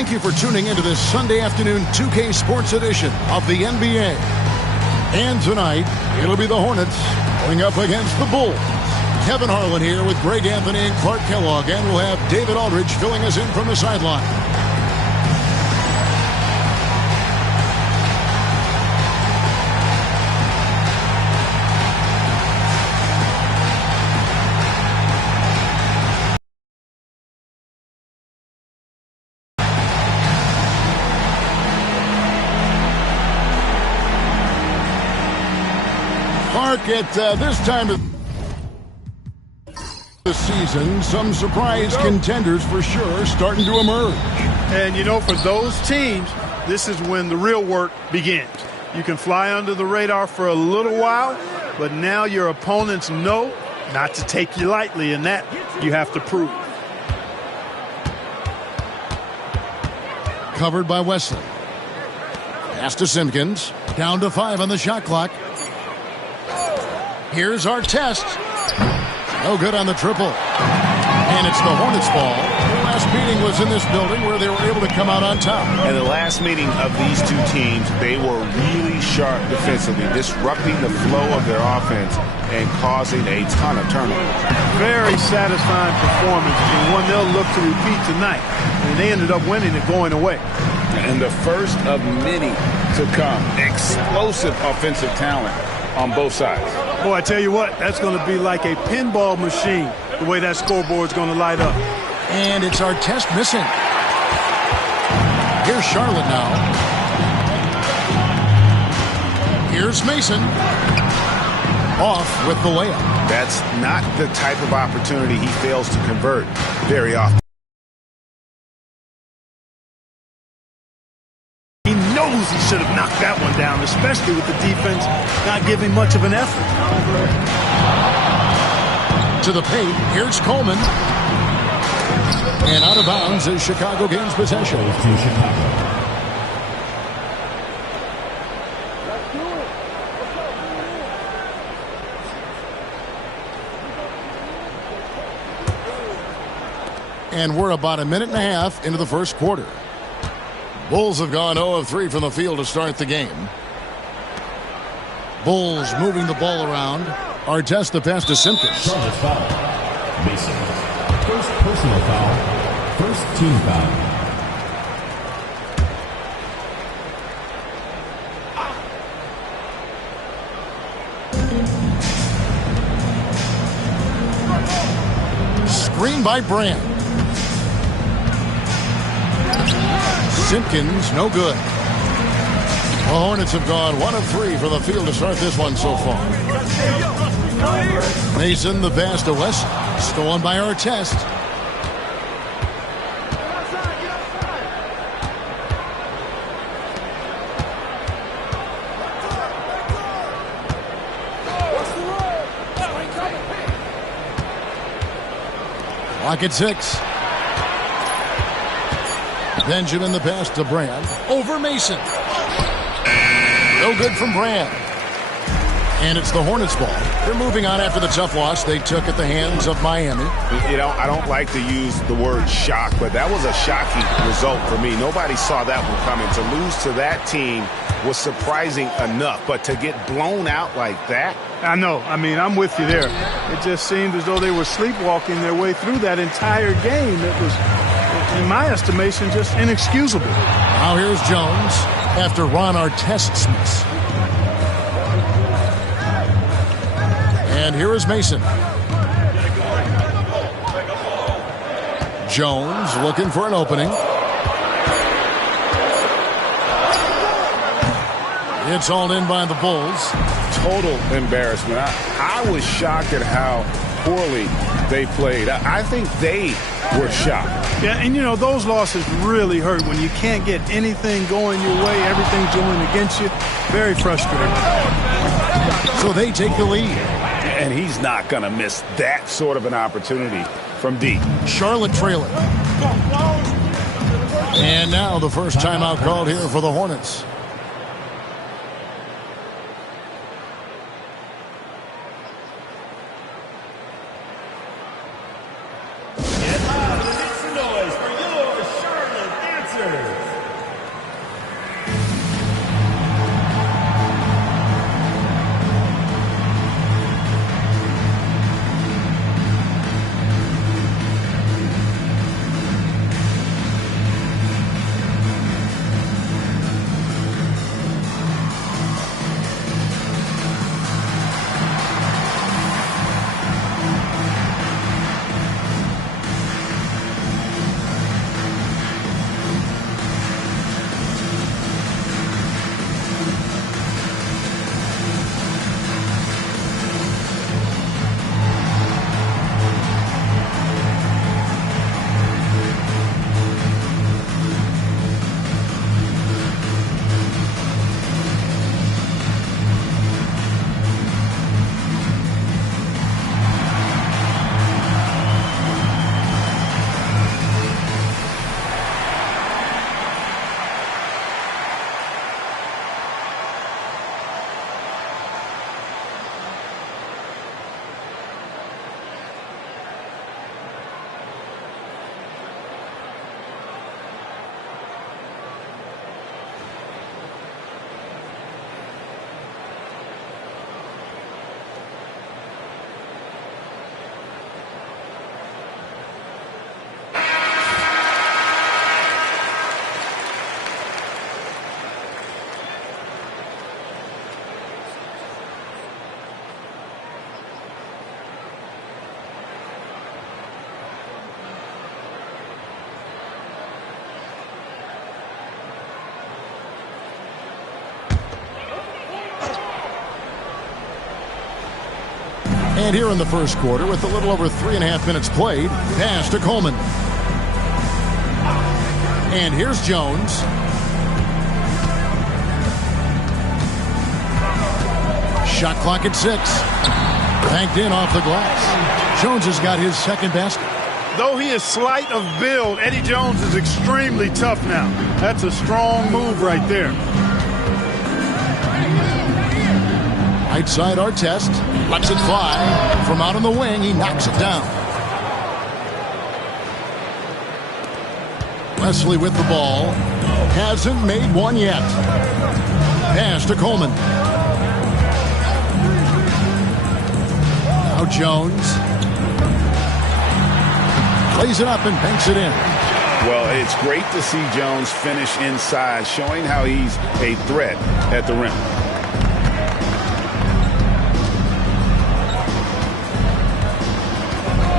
Thank you for tuning into this Sunday afternoon 2K Sports edition of the NBA. And tonight, it'll be the Hornets going up against the Bulls. Kevin Harlan here with Greg Anthony and Clark Kellogg, and we'll have David Aldridge filling us in from the sideline. At this time of the season, some surprise contenders for sure starting to emerge. And, you know, for those teams, this is when the real work begins. You can fly under the radar for a little while, but now your opponents know not to take you lightly, and that you have to prove. Covered by Wesley. Pass to Simpkins. Down to 5 on the shot clock. Here's our test. No good on the triple. And it's the Hornets ball. The last meeting was in this building where they were able to come out on top. And the last meeting of these two teams, they were really sharp defensively, disrupting the flow of their offense and causing a ton of turnovers. Very satisfying performance, and one they'll look to repeat tonight. And they ended up winning it going away. And the first of many to come. Explosive offensive talent on both sides. Boy, I tell you what, that's going to be like a pinball machine, the way that scoreboard's going to light up. And it's our test missing. Here's Charlotte now. Here's Mason. Off with the layup. That's not the type of opportunity he fails to convert very often. He knows he should have knocked that one down, especially with the defense not giving much of an effort. To the paint, here's Coleman. And out of bounds as Chicago gains possession. And we're about a minute and a half into the first quarter. Bulls have gone 0 of 3 from the field to start the game. Bulls moving the ball around. Artest the pass to Simpkins. Charlotte foul. Mason. First personal foul. First team foul. Screen by Brand. Simpkins, no good. The Hornets have gone 1 of 3 from the field to start this one so far. Mason, the pass to West. Stolen by Artest. Clock at 6. Benjamin, the pass to Brand. Over Mason. No good from Brand. And it's the Hornets ball. They're moving on after the tough loss they took at the hands of Miami. You know, I don't like to use the word shock, but that was a shocking result for me. Nobody saw that one coming. To lose to that team was surprising enough, but to get blown out like that? I know. I mean, I'm with you there. It just seemed as though they were sleepwalking their way through that entire game. It was, in my estimation, just inexcusable. Now here's Jones after Ron Artest's miss. And here is Mason. Jones looking for an opening. It's all in by the Bulls. Total embarrassment. I was shocked at how poorly they played. I think they were shocked. Yeah, and you know, those losses really hurt when you can't get anything going your way, everything's going against you. Very frustrating. So they take the lead. And he's not going to miss that sort of an opportunity from deep. Charlotte trailing. And now the first timeout called here for the Hornets. And here in the first quarter, with a little over 3.5 minutes played, pass to Coleman. And here's Jones. Shot clock at 6. Banked in off the glass. Jones has got his second basket. Though he is slight of build, Eddie Jones is extremely tough now. That's a strong move right there. Right side Artest. Lets it fly. From out on the wing, he knocks it down. Wesley with the ball. Hasn't made one yet. Pass to Coleman. Now Jones. Plays it up and banks it in. Well, it's great to see Jones finish inside, showing how he's a threat at the rim.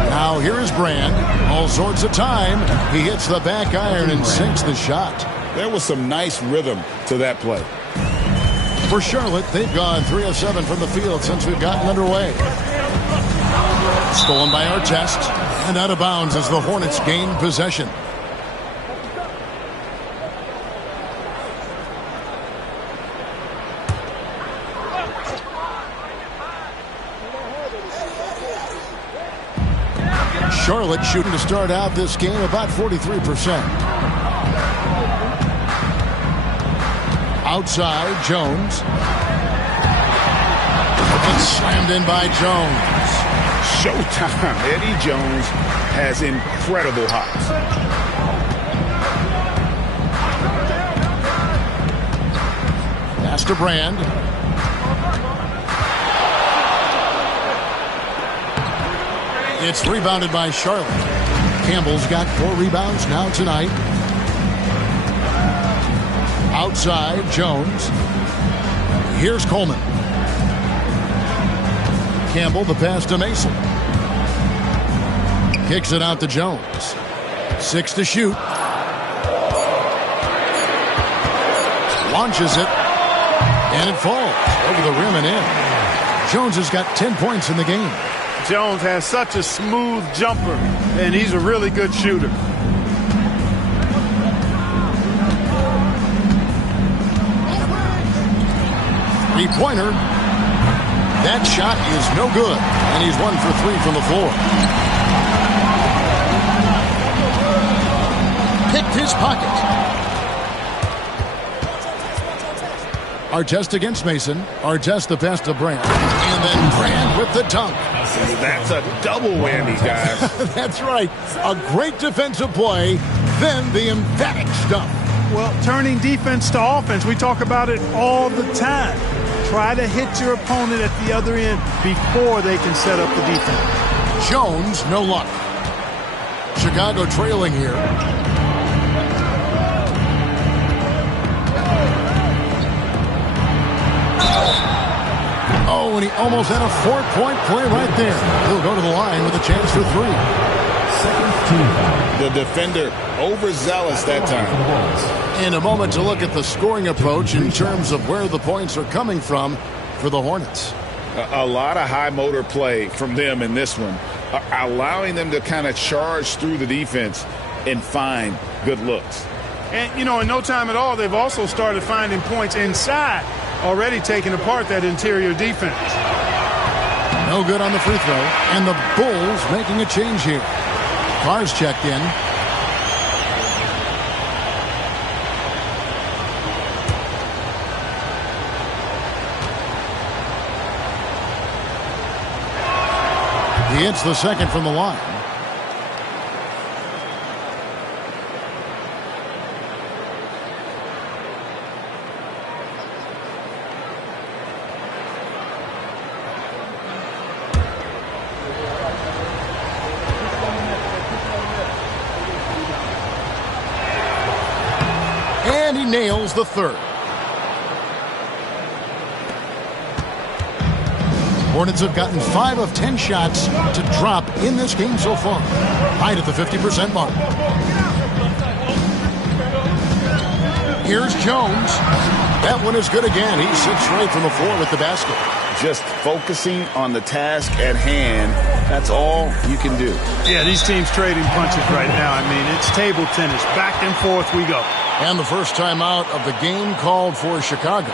Now here is Brand. All sorts of time. He hits the back iron and sinks the shot. There was some nice rhythm to that play. For Charlotte, they've gone 3 of 7 from the field since we've gotten underway. Stolen by Artest. And out of bounds as the Hornets gain possession. Charlotte shooting to start out this game about 43%. Outside, Jones. And slammed in by Jones. Showtime. Eddie Jones has incredible hops. Pass to Brand. It's rebounded by Charlotte. Campbell's got 4 rebounds now tonight. Outside, Jones. Here's Coleman. Campbell, the pass to Mason. Kicks it out to Jones. 6 to shoot. Launches it. And it falls over the rim and in. Jones has got 10 points in the game. Jones has such a smooth jumper, and he's a really good shooter. Three-pointer. That shot is no good, and he's 1 for 3 from the floor. Picked his pocket. Artest against Mason. Artest the pass to Brand. And then Brand with the dunk. That's a double whammy, guys. That's right. A great defensive play, then the emphatic stuff. Well, turning defense to offense, we talk about it all the time. Try to hit your opponent at the other end before they can set up the defense. Jones, no luck. Chicago trailing here. Oh, and he almost had a 4-point play right there. He'll go to the line with a chance for 3. Second team foul. The defender overzealous that time. In a moment to look at the scoring approach in terms of where the points are coming from for the Hornets. A lot of high motor play from them in this one, allowing them to kind of charge through the defense and find good looks. And, you know, in no time at all, they've also started finding points inside, already taking apart that interior defense. No good on the free throw. And the Bulls making a change here. Carr's checked in. He hits the second from the line. And he nails the third. Hornets have gotten 5 of 10 shots to drop in this game so far. Right at the 50% mark. Here's Jones. That one is good again. He sits right from the floor with the basket. Just focusing on the task at hand. That's all you can do. Yeah, these teams trading punches right now. I mean, it's table tennis. Back and forth we go. And the first timeout of the game called for Chicago.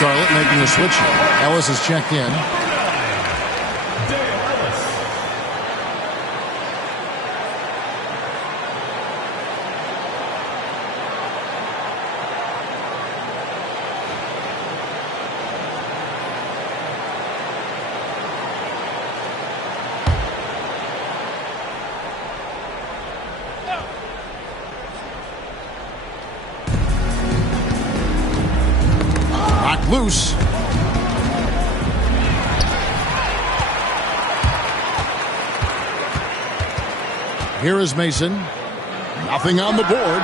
Charlotte making a switch. Ellis is checked in. Loose. Here is Mason. Nothing on the board.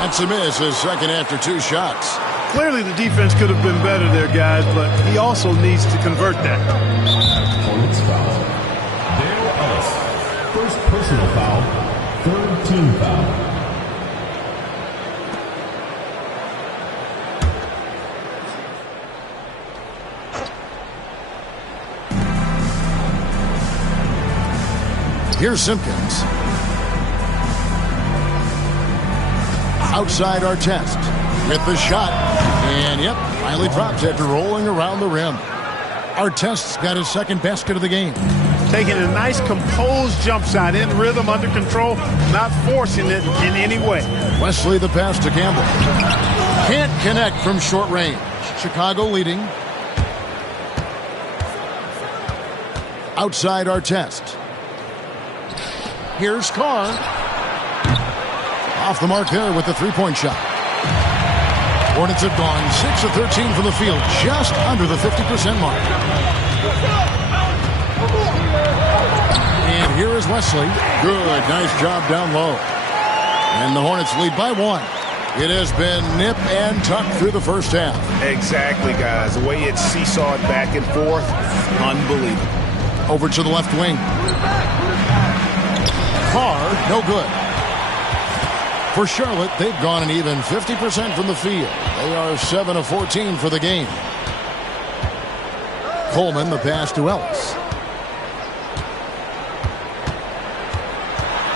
That's a miss, his second after 2 shots. Clearly the defense could have been better there, guys, but he also needs to convert that. Hornets foul. Dale Ellis. First personal foul. Third team foul. Here's Simpkins. Outside Artest with the shot. And, yep, finally drops after rolling around the rim. Artest's got his second basket of the game. Taking a nice composed jump shot in rhythm, under control, not forcing it in any way. Wesley the pass to Campbell. Can't connect from short range. Chicago leading. Outside Artest. Here's Carr. Off the mark there with the three-point shot. Hornets have gone 6 of 13 from the field, just under the 50% mark. And here is Wesley. Good, nice job down low. And the Hornets lead by 1. It has been nip and tuck through the first half. Exactly, guys. The way it's seesawed back and forth, unbelievable. Over to the left wing. Carr, no good. For Charlotte, they've gone an even 50% from the field. They are 7 of 14 for the game. Coleman, the pass to Ellis.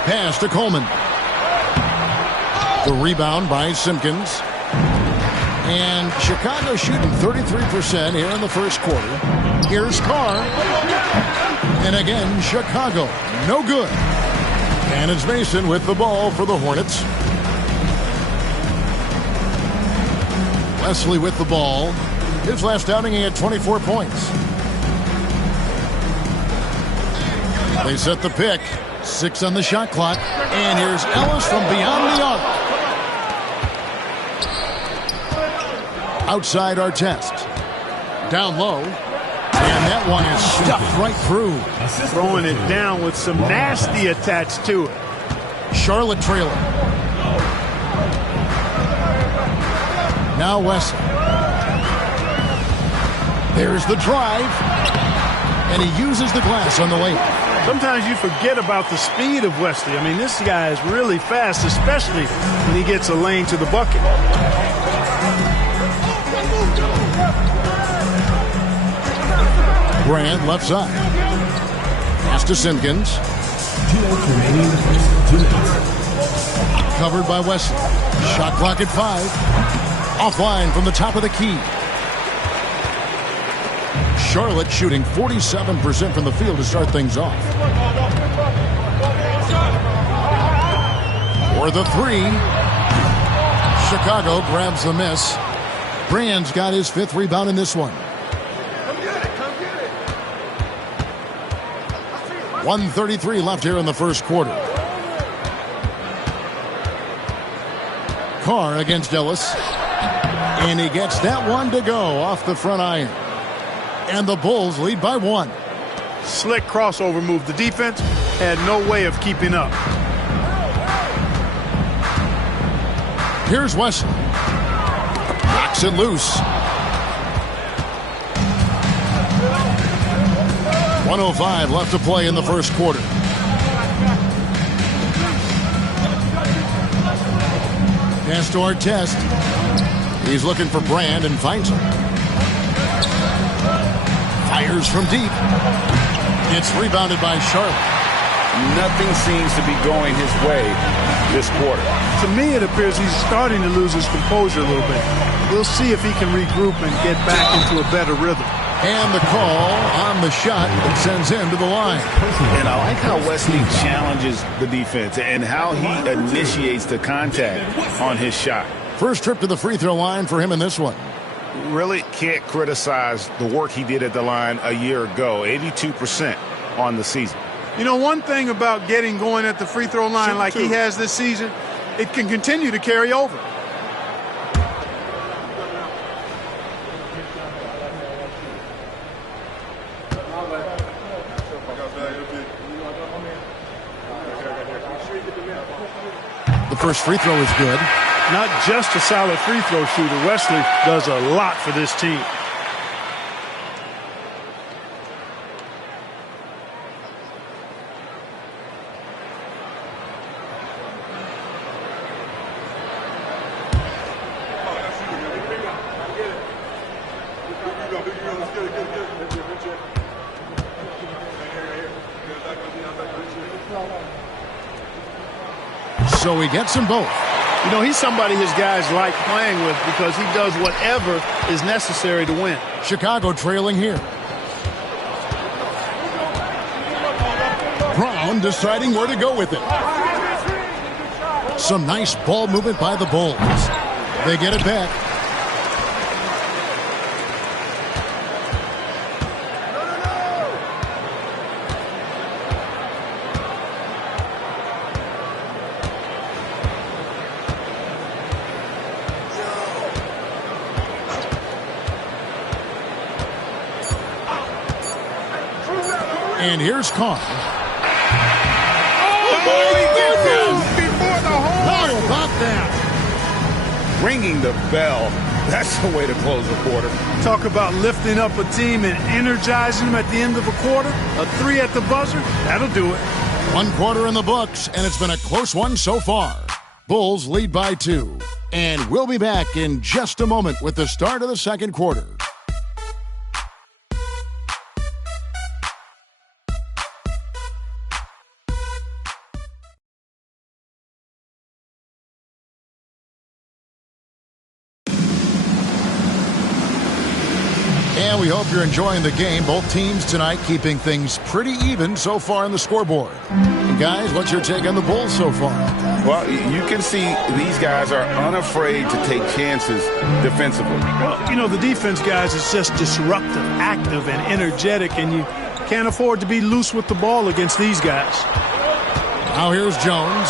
Pass to Coleman. The rebound by Simpkins. And Chicago shooting 33% here in the first quarter. Here's Carr. And again, Chicago, no good. And it's Mason with the ball for the Hornets. Wesley with the ball. His last outing, he had 24 points. They set the pick. 6 on the shot clock. And here's Ellis from beyond the arc. Outside Artest. Down low. And that one is stuffed right through. Throwing it down with some nasty attached to it. Charlotte trailing. Now Wesley. There's the drive. And he uses the glass on the layup. Sometimes you forget about the speed of Wesley. I mean, this guy is really fast, especially when he gets a lane to the bucket. Brand left side. Pass to Simpkins. 2 minutes remaining in the first 2 minutes. Covered by Wesley. Shot clock at 5. Offline from the top of the key. Charlotte shooting 47% from the field to start things off. For the 3. Chicago grabs the miss. Brand's got his 5th rebound in this one. 1:33 left here in the first quarter. Carr against Ellis. And he gets that one to go off the front iron. And the Bulls lead by 1. Slick crossover move. The defense had no way of keeping up. Here's Wesley. Knocks it loose. 1:05 left to play in the first quarter. Pass to Artest. He's looking for Brand and finds him. Fires from deep. It's rebounded by Charlotte. Nothing seems to be going his way this quarter. To me, it appears he's starting to lose his composure a little bit. We'll see if he can regroup and get back into a better rhythm. And the call on the shot that sends him to the line. And I like how Wesley challenges the defense and how he initiates the contact on his shot. First trip to the free throw line for him in this one. Really can't criticize the work he did at the line a year ago. 82% on the season. You know, one thing about getting going at the free throw line like he has this season, it can continue to carry over. The first free throw is good. Not just a solid free throw shooter, Wesley does a lot for this team. So he gets them both. You know, he's somebody his guys like playing with because he does whatever is necessary to win. Chicago trailing here. Brown deciding where to go with it. Some nice ball movement by the Bulls. They get it back. And here's Carr. Before the horn. How about that? Ringing the bell. That's the way to close the quarter. Talk about lifting up a team and energizing them at the end of a quarter. A 3 at the buzzer, that'll do it. 1 quarter in the books, and it's been a close one so far. Bulls lead by 2. And we'll be back in just a moment with the start of the second quarter. And we hope you're enjoying the game. Both teams tonight keeping things pretty even so far on the scoreboard. And guys, what's your take on the Bulls so far? Well, you can see these guys are unafraid to take chances defensively. Well, you know, the defense, guys, is just disruptive, active, and energetic, and you can't afford to be loose with the ball against these guys. Now here's Jones.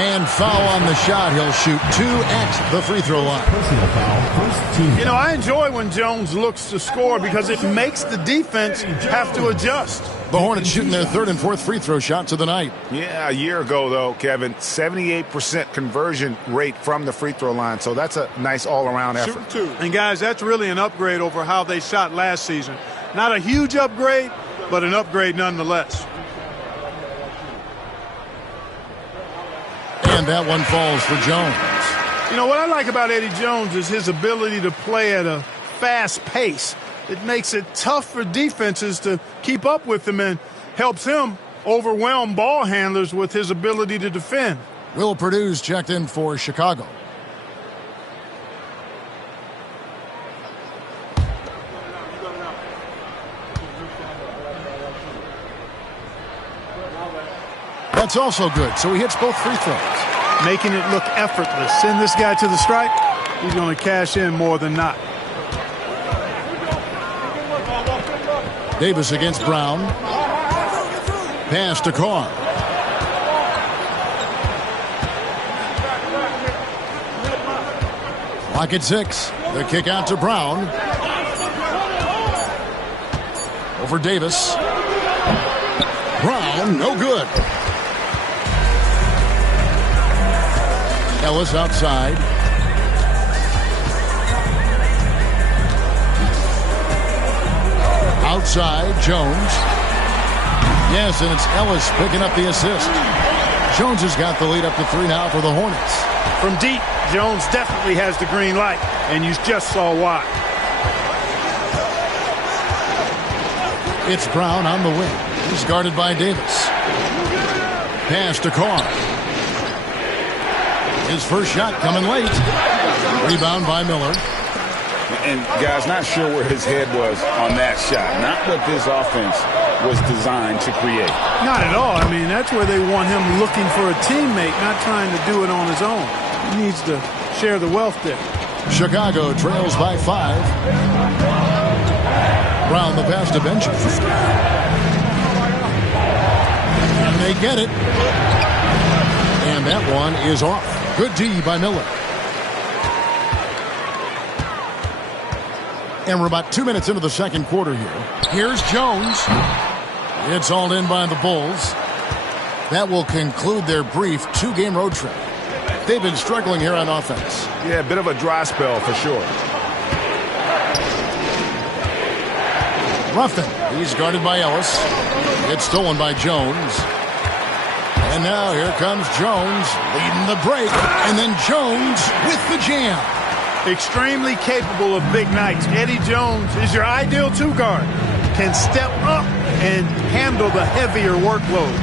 And foul on the shot. He'll shoot 2 at the free throw line. Personal foul, first team. You know, I enjoy when Jones looks to score because it makes the defense have to adjust. The Hornets shooting their 3rd and 4th free throw shots of the night. Yeah, a year ago, though, Kevin, 78% conversion rate from the free throw line. So that's a nice all-around effort. And, guys, that's really an upgrade over how they shot last season. Not a huge upgrade, but an upgrade nonetheless. And that one falls for Jones. You know, what I like about Eddie Jones is his ability to play at a fast pace. It makes it tough for defenses to keep up with him and helps him overwhelm ball handlers with his ability to defend. Will Purdue's checked in for Chicago. That's also good, so he hits both free throws. Making it look effortless. Send this guy to the stripe, he's going to cash in more than not. Davis against Brown. Pass to Carr. Clock at 6. The kick out to Brown. Over Davis. Brown, no good. Ellis outside. Outside, Jones. Yes, and it's Ellis picking up the assist. Jones has got the lead up to 3 now for the Hornets. From deep, Jones definitely has the green light, and you just saw why. It's Brown on the wing. He's guarded by Davis. Pass to Carr. His first shot coming late. Rebound by Miller. And, guys, not sure where his head was on that shot. Not what this offense was designed to create. Not at all. I mean, that's where they want him looking for a teammate, not trying to do it on his own. He needs to share the wealth there. Chicago trails by 5. Brown the pass to Benjamin. And they get it. And that one is off. Good D by Miller. And we're about 2 minutes into the second quarter here. Here's Jones. It's hauled in by the Bulls. That will conclude their brief 2-game road trip. They've been struggling here on offense. Yeah, a bit of a dry spell for sure. Ruffin, he's guarded by Ellis. It's stolen by Jones. And now here comes Jones leading the break. And then Jones with the jam. Extremely capable of big nights. Eddie Jones is your ideal 2-guard. Can step up and handle the heavier workload.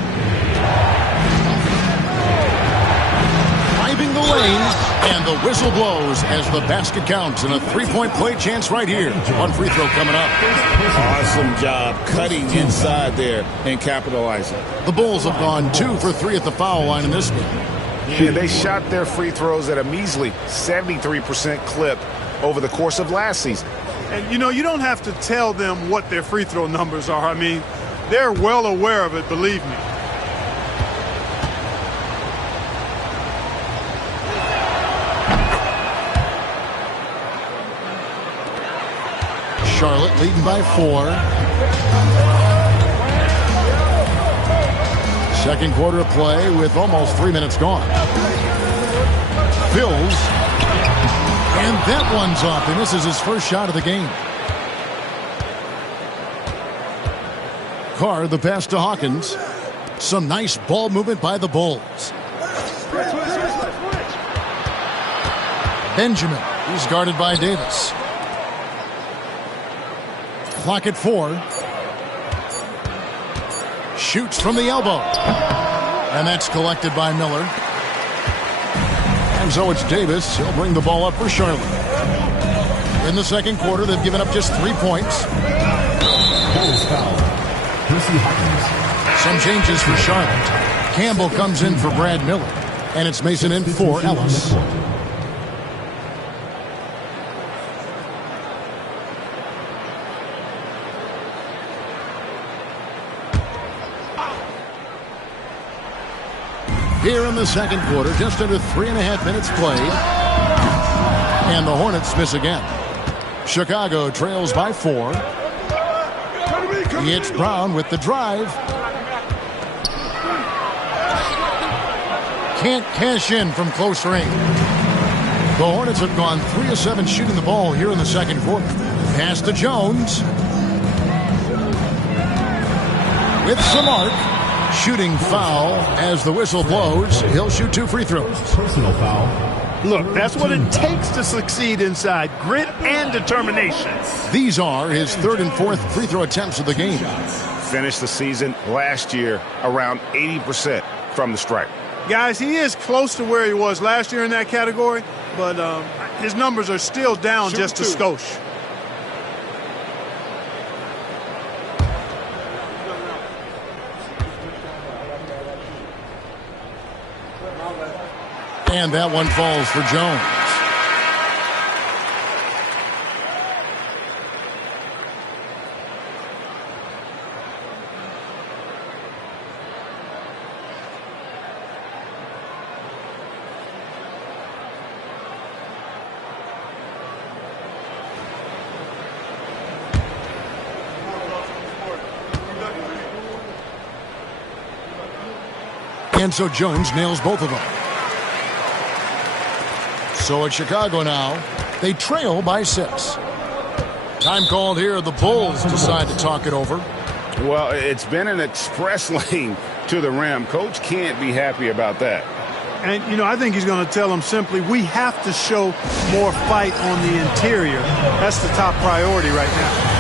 Driving the lane, and the whistle blows as the basket counts, and a 3-point play chance right here. One free throw coming up. Awesome job cutting inside there and capitalizing. The Bulls have gone 2 for 3 at the foul line in this game. Yeah, they shot their free throws at a measly 73% clip over the course of last season. And, you know, you don't have to tell them what their free throw numbers are. I mean, they're well aware of it, believe me. Charlotte leading by 4. Second quarter of play with almost 3 minutes gone. Bills. And that one's off, and this is his first shot of the game. Carr, the pass to Hawkins. Some nice ball movement by the Bulls. Benjamin, he's guarded by Davis. Clock at 4. Shoots from the elbow. And that's collected by Miller. And so it's Davis. He'll bring the ball up for Charlotte. In the second quarter, they've given up just 3 points. Bulls foul. Percy Hawkins. Some changes for Charlotte. Campbell comes in for Brad Miller. And it's Mason in for Ellis. here in the second quarter. Just under 3.5 minutes played. And the Hornets miss again. Chicago trails by 4. It's Brown with the drive. Can't cash in from close range. The Hornets have gone 3 of 7 shooting the ball here in the second quarter. Pass to Jones. With some arc. Shooting foul as the whistle blows. He'll shoot 2 free throws. Personal foul. Look, that's what it takes to succeed inside. Grit and determination. These are his 3rd and 4th free throw attempts of the game. Finished the season last year around 80% from the stripe. Guys, he is close to where he was last year in that category, but his numbers are still down just a skosh. And that one falls for Jones. And so Jones nails both of them. So it's Chicago now. They trail by 6. Time called here. The Bulls decide to talk it over. Well, it's been an express lane to the rim. Coach can't be happy about that. And, you know, I think he's going to tell them simply, we have to show more fight on the interior. That's the top priority right now.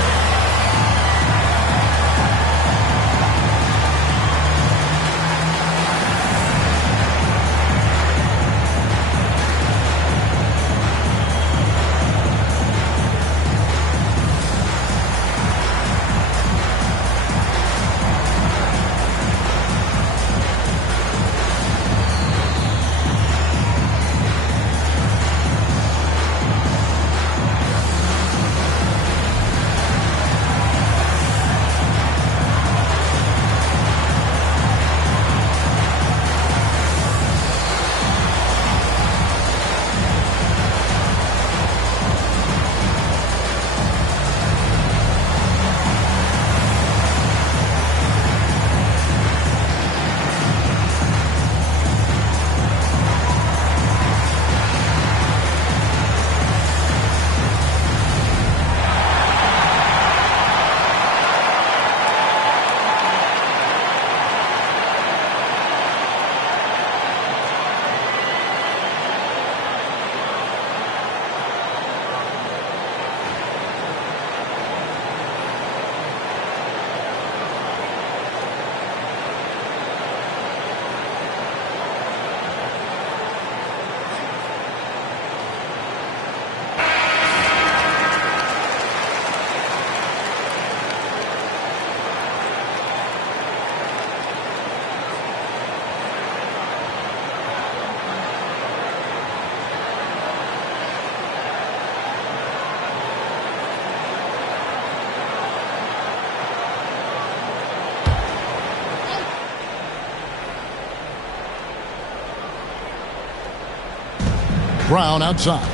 Brown outside.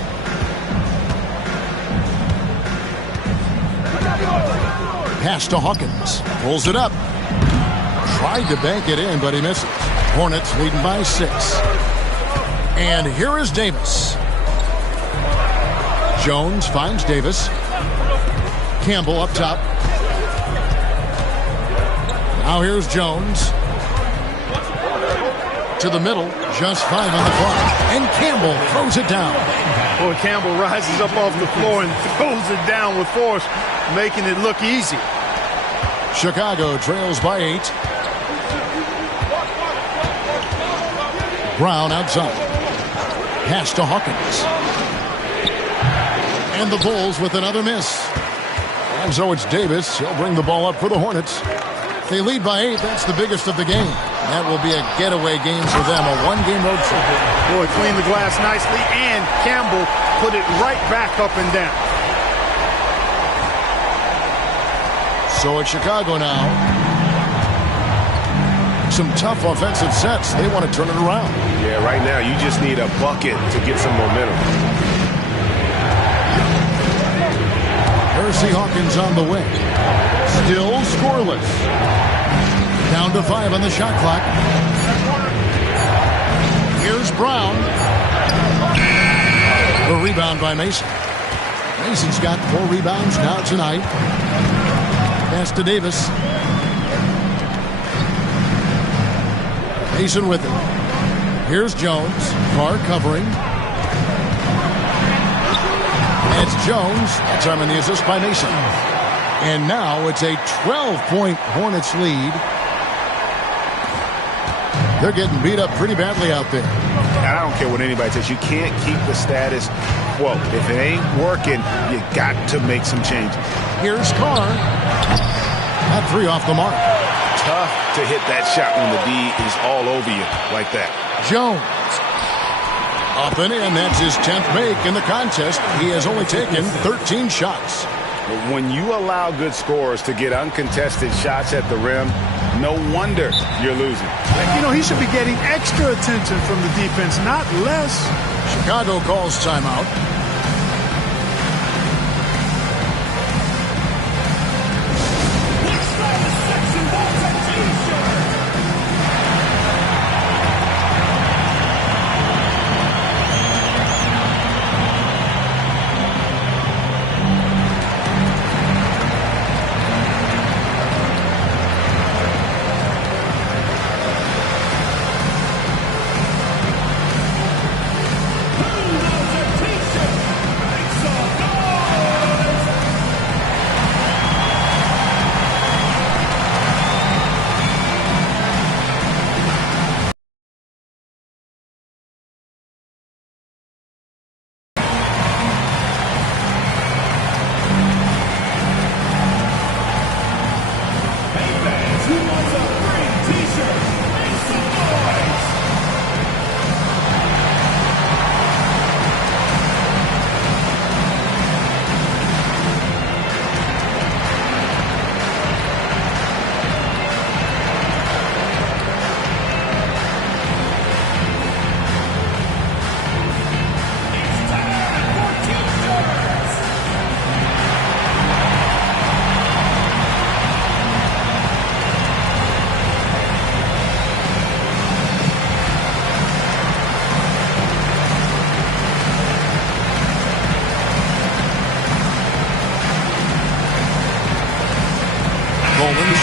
Pass to Hawkins. Pulls it up. Tried to bank it in, but he misses. Hornets leading by 6. And here is Davis. Jones finds Davis. Campbell up top. Now here's Jones. To the middle. Just 5 on the clock. And Campbell throws it down. Boy, Campbell rises up off the floor and throws it down with force, making it look easy. Chicago trails by 8. Brown outside. Pass to Hawkins. And the Bulls with another miss. And so it's Davis. He'll bring the ball up for the Hornets. They lead by 8. That's the biggest of the game. That will be a getaway game for them, a one-game road trip. Boy, cleaned the glass nicely, and Campbell put it right back up and down. So it's Chicago now. some tough offensive sets. They want to turn it around. Yeah, right now you just need a bucket to get some momentum. Hersey Hawkins on the wing. Still scoreless. Down to 5 on the shot clock. Here's Brown. The rebound by Mason. Mason's got 4 rebounds now tonight. Pass to Davis. Mason with it. Here's Jones. Carr covering. It's Jones. That's time in the assist by Mason. And now it's a 12-point Hornets lead. They're getting beat up pretty badly out there. I don't care what anybody says. You can't keep the status quo. If it ain't working, you got to make some changes. Here's Carr. That 3 off the mark. Tough to hit that shot when the D is all over you like that. Jones. Up and in. That's his 10th make in the contest. He has only taken 13 shots. When you allow good scorers to get uncontested shots at the rim, no wonder you're losing. You know, he should be getting extra attention from the defense, not less. Chicago calls timeout.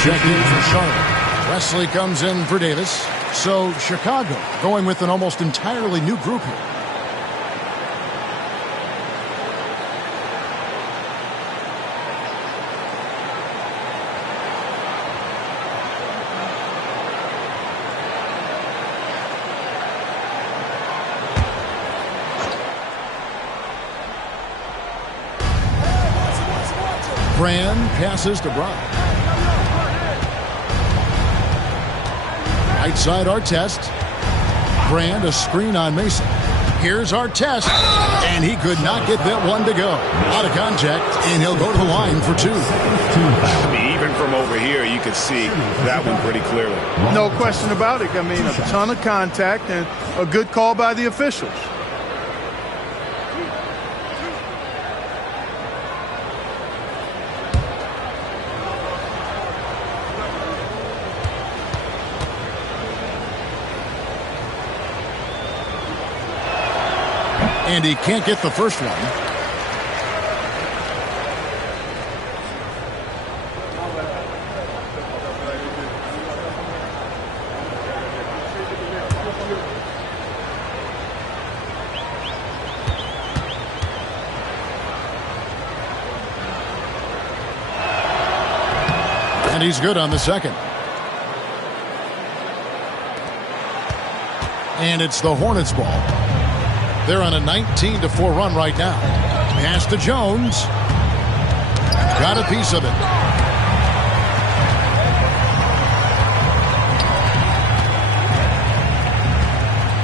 Checked in for Charlotte. Wesley comes in for Davis. So Chicago going with an almost entirely new group here. Brand passes to Brown. Right side, Artest. Brand, a screen on Mason. Here's Artest, and he could not get that one to go. Out of contact, and he'll go to the line for 2. I mean, even from over here, you could see that one pretty clearly. No question about it. I mean, a ton of contact and a good call by the officials. And he can't get the first one. And he's good on the second. And it's the Hornets ball. They're on a 19-4 run right now. Pass to Jones. Got a piece of it.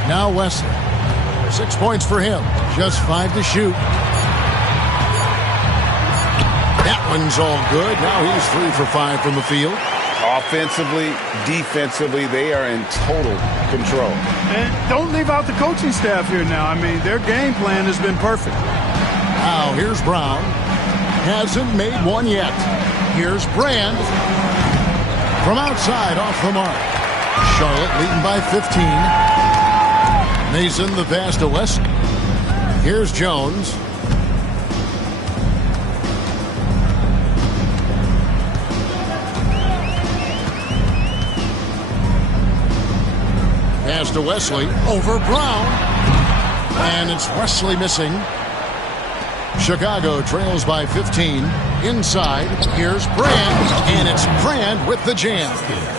Now Wesley. 6 points for him. Just 5 to shoot. That one's all good. Now he's 3 for 5 from the field. Offensively, defensively, they are in total control. And don't leave out the coaching staff here now. I mean, their game plan has been perfect. Now here's Brown. Hasn't made one yet. Here's Brand. From outside, off the mark. Charlotte leading by 15. Mason the pass to West. Here's Jones. Pass to Wesley over Brown. And it's Wesley missing. Chicago trails by 15. Inside, here's Brand. And it's Brand with the jam.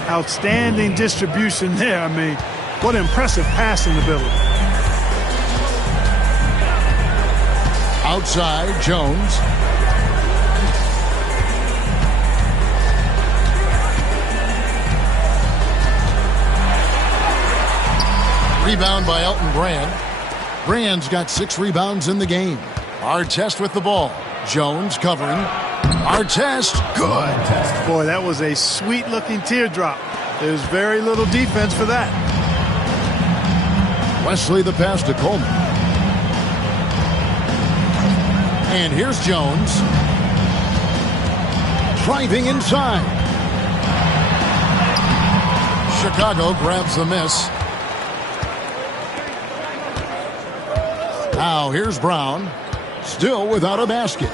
Outstanding distribution there. I mean, what impressive passing ability. Outside, Jones. Rebound by Elton Brand. Brand's got 6 rebounds in the game. Artest with the ball. Jones covering. Artest, good. Boy, that was a sweet-looking teardrop. There's very little defense for that. Wesley the pass to Coleman. And here's Jones. Driving inside. Chicago grabs the miss. Now here's Brown. Still without a basket.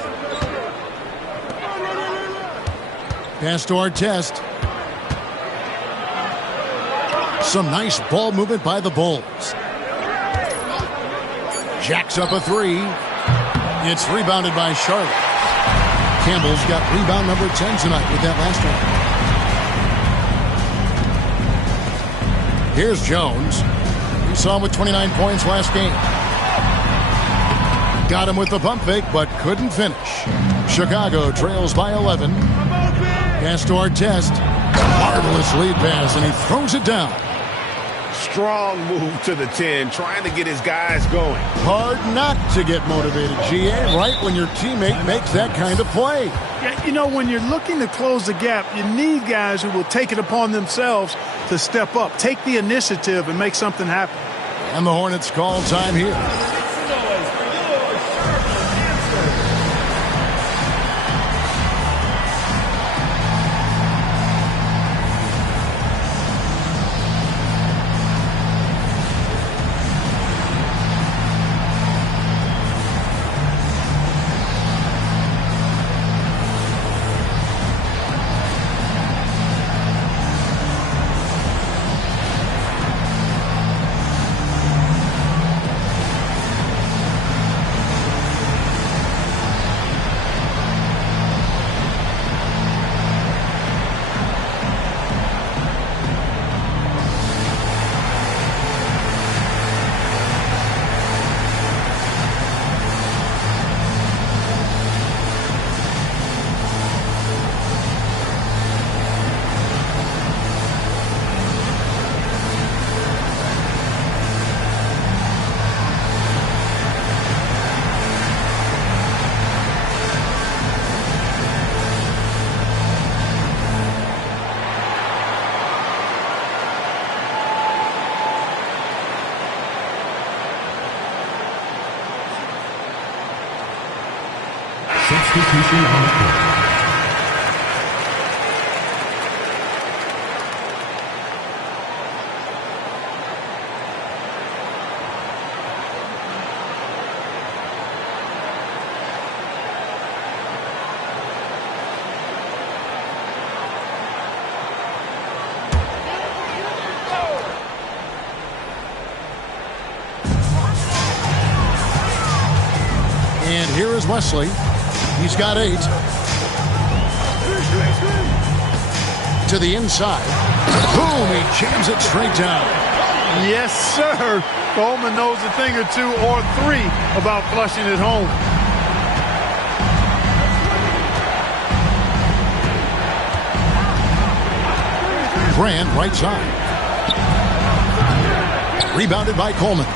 Pass to Artest. Some nice ball movement by the Bulls. Jacks up a 3. It's rebounded by Charlotte. Campbell's got rebound number 10 tonight with that last one. Here's Jones. We saw him with 29 points last game. Got him with the pump fake, but couldn't finish. Chicago trails by 11. Pass to Artest. Marvelous lead pass, and he throws it down. Strong move to the 10, trying to get his guys going. Hard not to get motivated, GA, right when your teammate makes that kind of play. Yeah, you know, when you're looking to close the gap, you need guys who will take it upon themselves to step up, take the initiative, and make something happen. And the Hornets call time here. Substitution on the court. And here is Wesley. He's got 8. To the inside. Boom, he jams it straight down. Yes, sir. Coleman knows a thing or 2 or 3 about flushing it home. Brand right side. Rebounded by Coleman.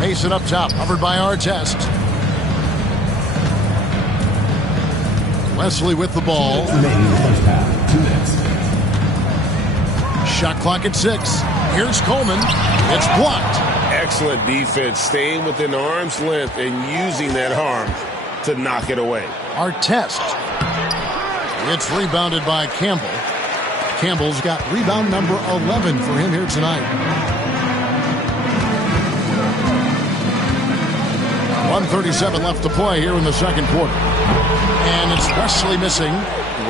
Mason up top, covered by Artest. Wesley with the ball. Remaining first half, 2 minutes. Shot clock at 6. Here's Coleman. It's blocked. Excellent defense, staying within arm's length and using that arm to knock it away. Artest. It's rebounded by Campbell. Campbell's got rebound number 11 for him here tonight. 1:37 left to play here in the second quarter. And it's Wesley missing.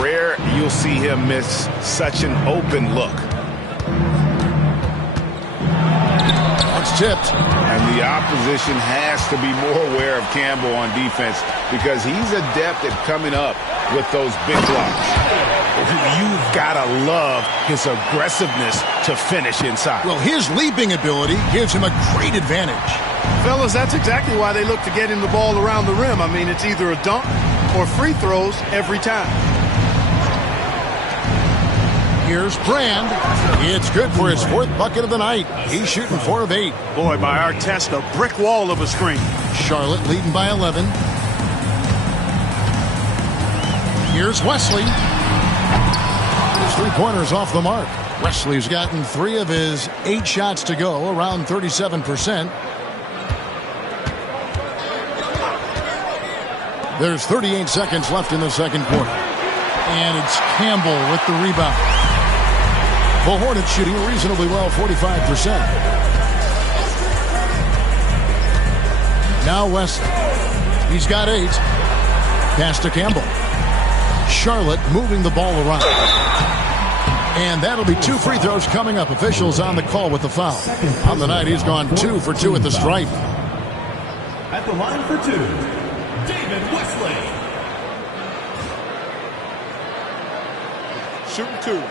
Rare you'll see him miss such an open look. That's tipped. And the opposition has to be more aware of Campbell on defense because he's adept at coming up with those big blocks. You've got to love his aggressiveness to finish inside. Well, his leaping ability gives him a great advantage. Fellas, that's exactly why they look to get him the ball around the rim. I mean, it's either a dunk or free throws every time. Here's Brand. It's good for his 4th bucket of the night. He's shooting 4 of 8. Boy, by Artest, a brick wall of a screen. Charlotte leading by 11. Here's Wesley. His 3-pointers off the mark. Wesley's gotten 3 of his 8 shots to go, around 37%. There's 38 seconds left in the second quarter. And it's Campbell with the rebound. The Hornets shooting reasonably well, 45%. Now Wesley. He's got 8. Pass to Campbell. Charlotte moving the ball around. And that'll be 2 free throws coming up. Officials on the call with the foul. On the night, he's gone 2 for 2 at the stripe. At the line for 2, David Wesley. Shooting 2.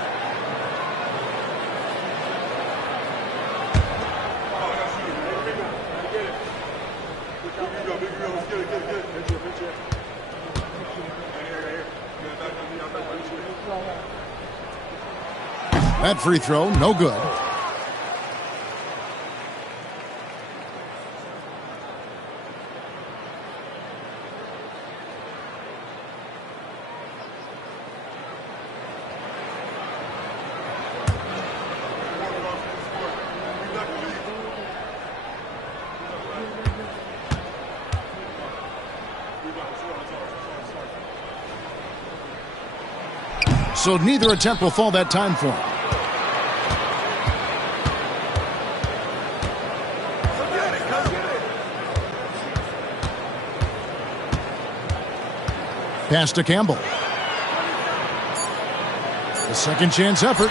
That free throw, no good. So neither attempt will fall that time for him. Pass to Campbell. The second chance effort.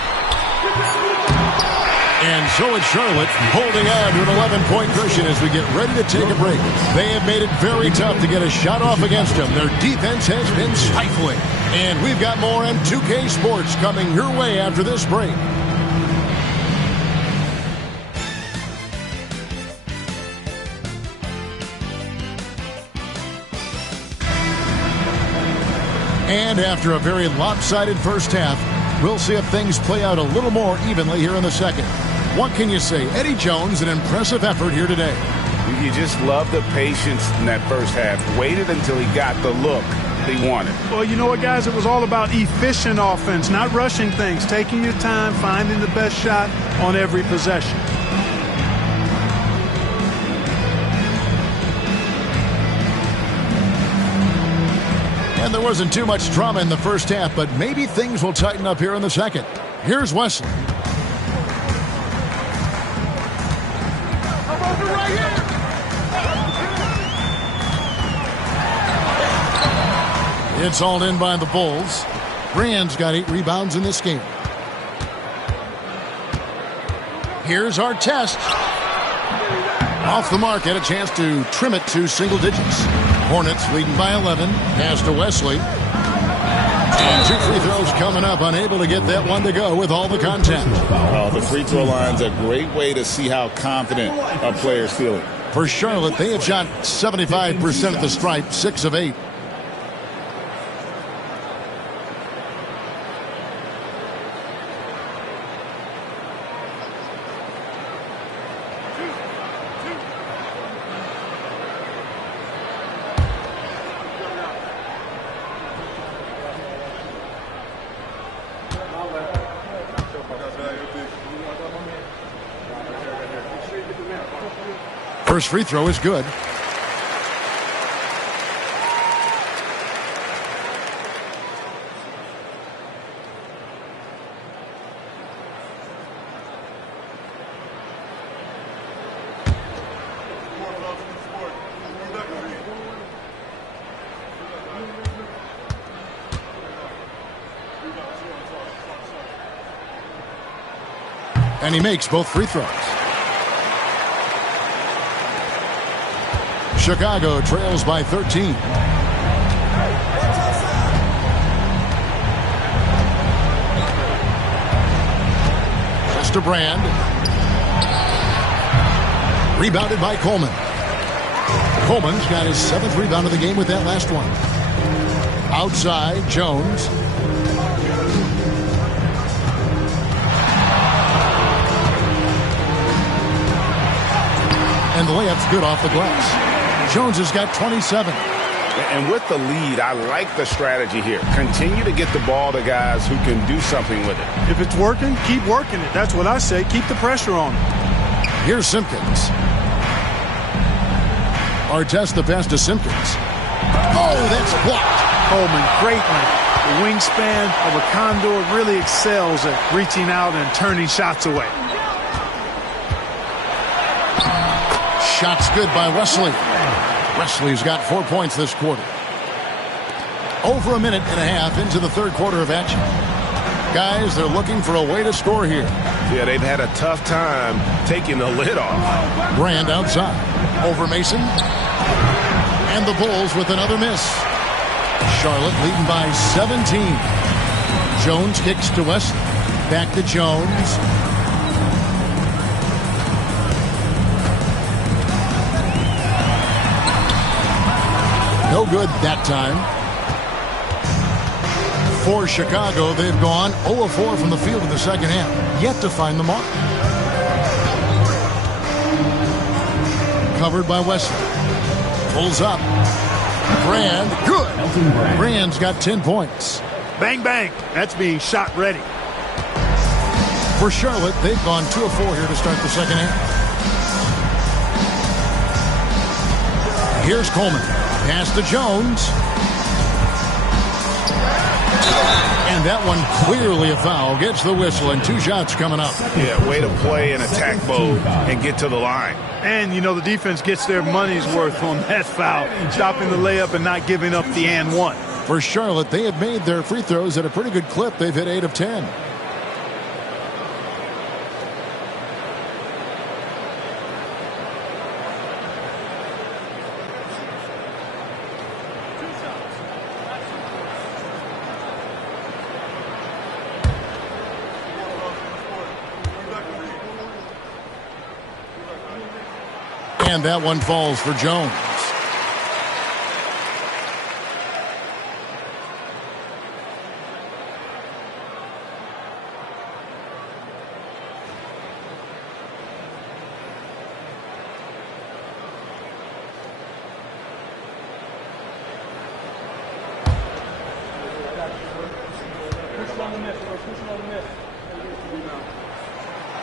And so it's Charlotte holding on to an 11-point cushion as we get ready to take a break. They have made it very tough to get a shot off against them. Their defense has been stifling. And we've got more on 2K Sports coming your way after this break. And after a very lopsided first half, we'll see if things play out a little more evenly here in the second. What can you say? Eddie Jones, an impressive effort here today. You just love the patience in that first half. Waited until he got the look he wanted. Well, you know what, guys? It was all about efficient offense, not rushing things, taking your time, finding the best shot on every possession. And there wasn't too much drama in the first half, but maybe things will tighten up here in the second. Here's Wesley. It's hauled in by the Bulls. Brand's got 8 rebounds in this game. Here's Artest. Off the mark, had a chance to trim it to single digits. Hornets leading by 11. Pass to Wesley. And 2 free throws coming up. Unable to get that one to go with all the contact. The free throw line's a great way to see how confident a player's feeling. For Charlotte, they have shot 75% at the stripe, 6 of 8. First free throw is good. And he makes both free throws. Chicago trails by 13. Just a Brand. Rebounded by Coleman. Coleman's got his 7th rebound of the game with that last one. Outside, Jones. And the layup's good off the glass. Jones has got 27. And with the lead, I like the strategy here. Continue to get the ball to guys who can do something with it. If it's working, keep working it. That's what I say. Keep the pressure on him. Here's Simpkins. Artest the pass to Simpkins. Oh, that's blocked. Coleman, great length. The wingspan of a condor really excels at reaching out and turning shots away. Shot's good by Wesley. Wesley's got 4 points this quarter. Over a minute and a half into the third quarter of action. Guys, they're looking for a way to score here. Yeah, they've had a tough time taking the lid off. Brand outside. Over Mason. And the Bulls with another miss. Charlotte leading by 17. Jones kicks to Wesley. Back to Jones. No good that time. For Chicago, they've gone 0-4 from the field in the second half. Yet to find the mark. Covered by Wesley. Pulls up. Brand, good. Brand's got 10 points. Bang, bang. That's being shot ready. For Charlotte, they've gone 2 of 4 here to start the second half. Here's Coleman. Pass to Jones. And that one clearly a foul. Gets the whistle and 2 shots coming up. Yeah, way to play in attack mode and get to the line. And, you know, the defense gets their money's worth on that foul. Stopping the layup and not giving up the and one. For Charlotte, they have made their free throws at a pretty good clip. They've hit 8 of 10. And that one falls for Jones.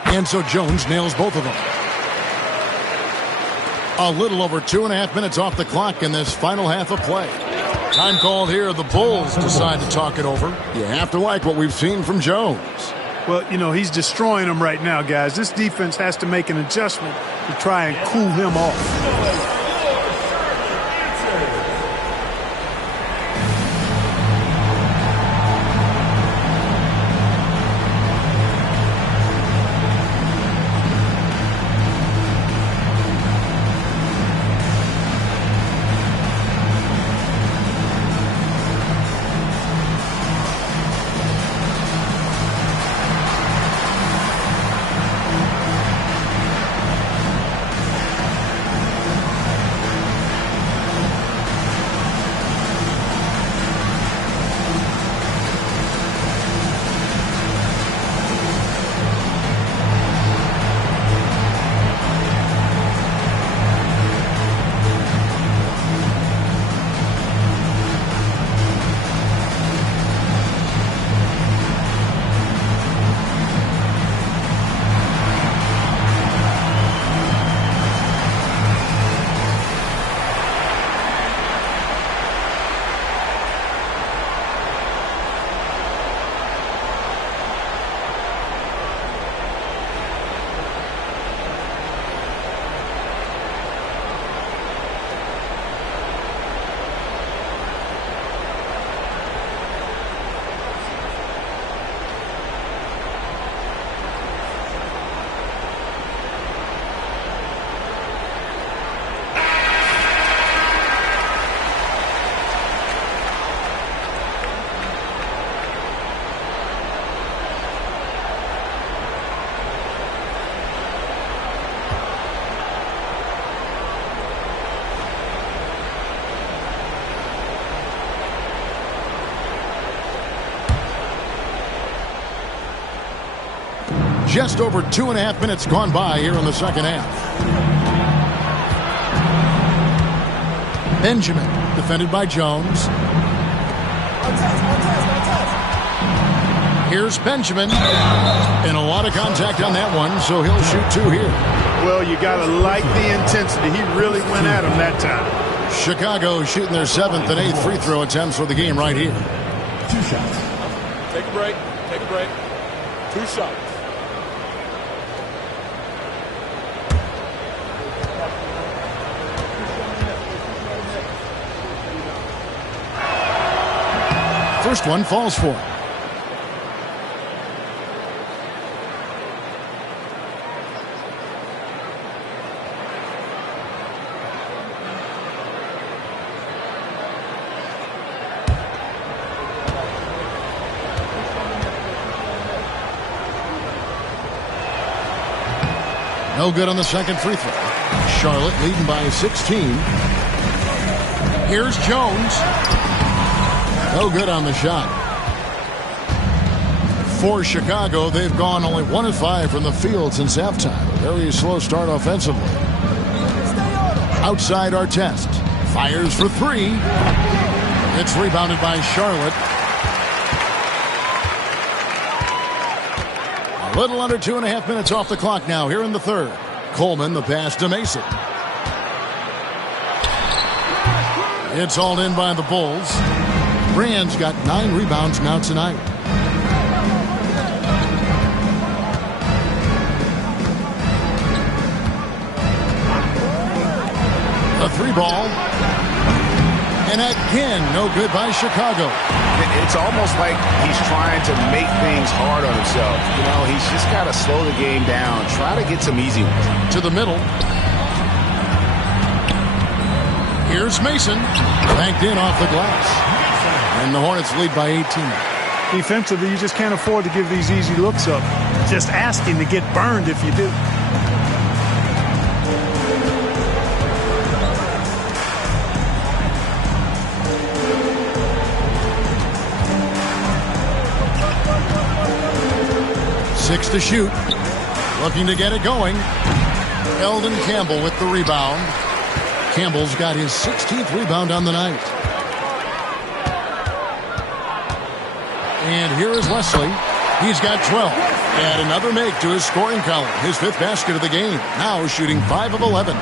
And so Jones nails both of them. A little over 2.5 minutes off the clock in this final half of play. Time called here. The Bulls decide to talk it over. You have to like what we've seen from Jones. Well, you know, he's destroying them right now, guys. This defense has to make an adjustment to try and cool him off. Just over 2.5 minutes gone by here in the second half. Benjamin, defended by Jones. Here's Benjamin. And a lot of contact on that one, so he'll shoot 2 here. Well, you got to like the intensity. He really went at him that time. Chicago shooting their 7th and 8th free throw attempts for the game right here. 2 shots. Take a break. Take a break. 2 shots. First one falls for him. No good on the second free throw. Charlotte leading by 16. Here's Jones. No good on the shot. For Chicago, they've gone only 1 of 5 from the field since halftime. Very slow start offensively. Outside Artest. Fires for 3. It's rebounded by Charlotte. A little under 2.5 minutes off the clock now here in the third. Coleman, the pass to Mason. It's hauled in by the Bulls. Brand's got 9 rebounds now tonight. A 3-ball. And again, no good by Chicago. It's almost like he's trying to make things hard on himself. You know, he's just got to slow the game down, try to get some easy ones. To the middle. Here's Mason. Banked in off the glass. And the Hornets lead by 18. Defensively, you just can't afford to give these easy looks up. Just asking to get burned if you do. Six to shoot. Looking to get it going. Eldon Campbell with the rebound. Campbell's got his 16th rebound on the night. And here is Wesley. He's got 12. And another make to his scoring column. His 5th basket of the game. Now shooting 5 of 11.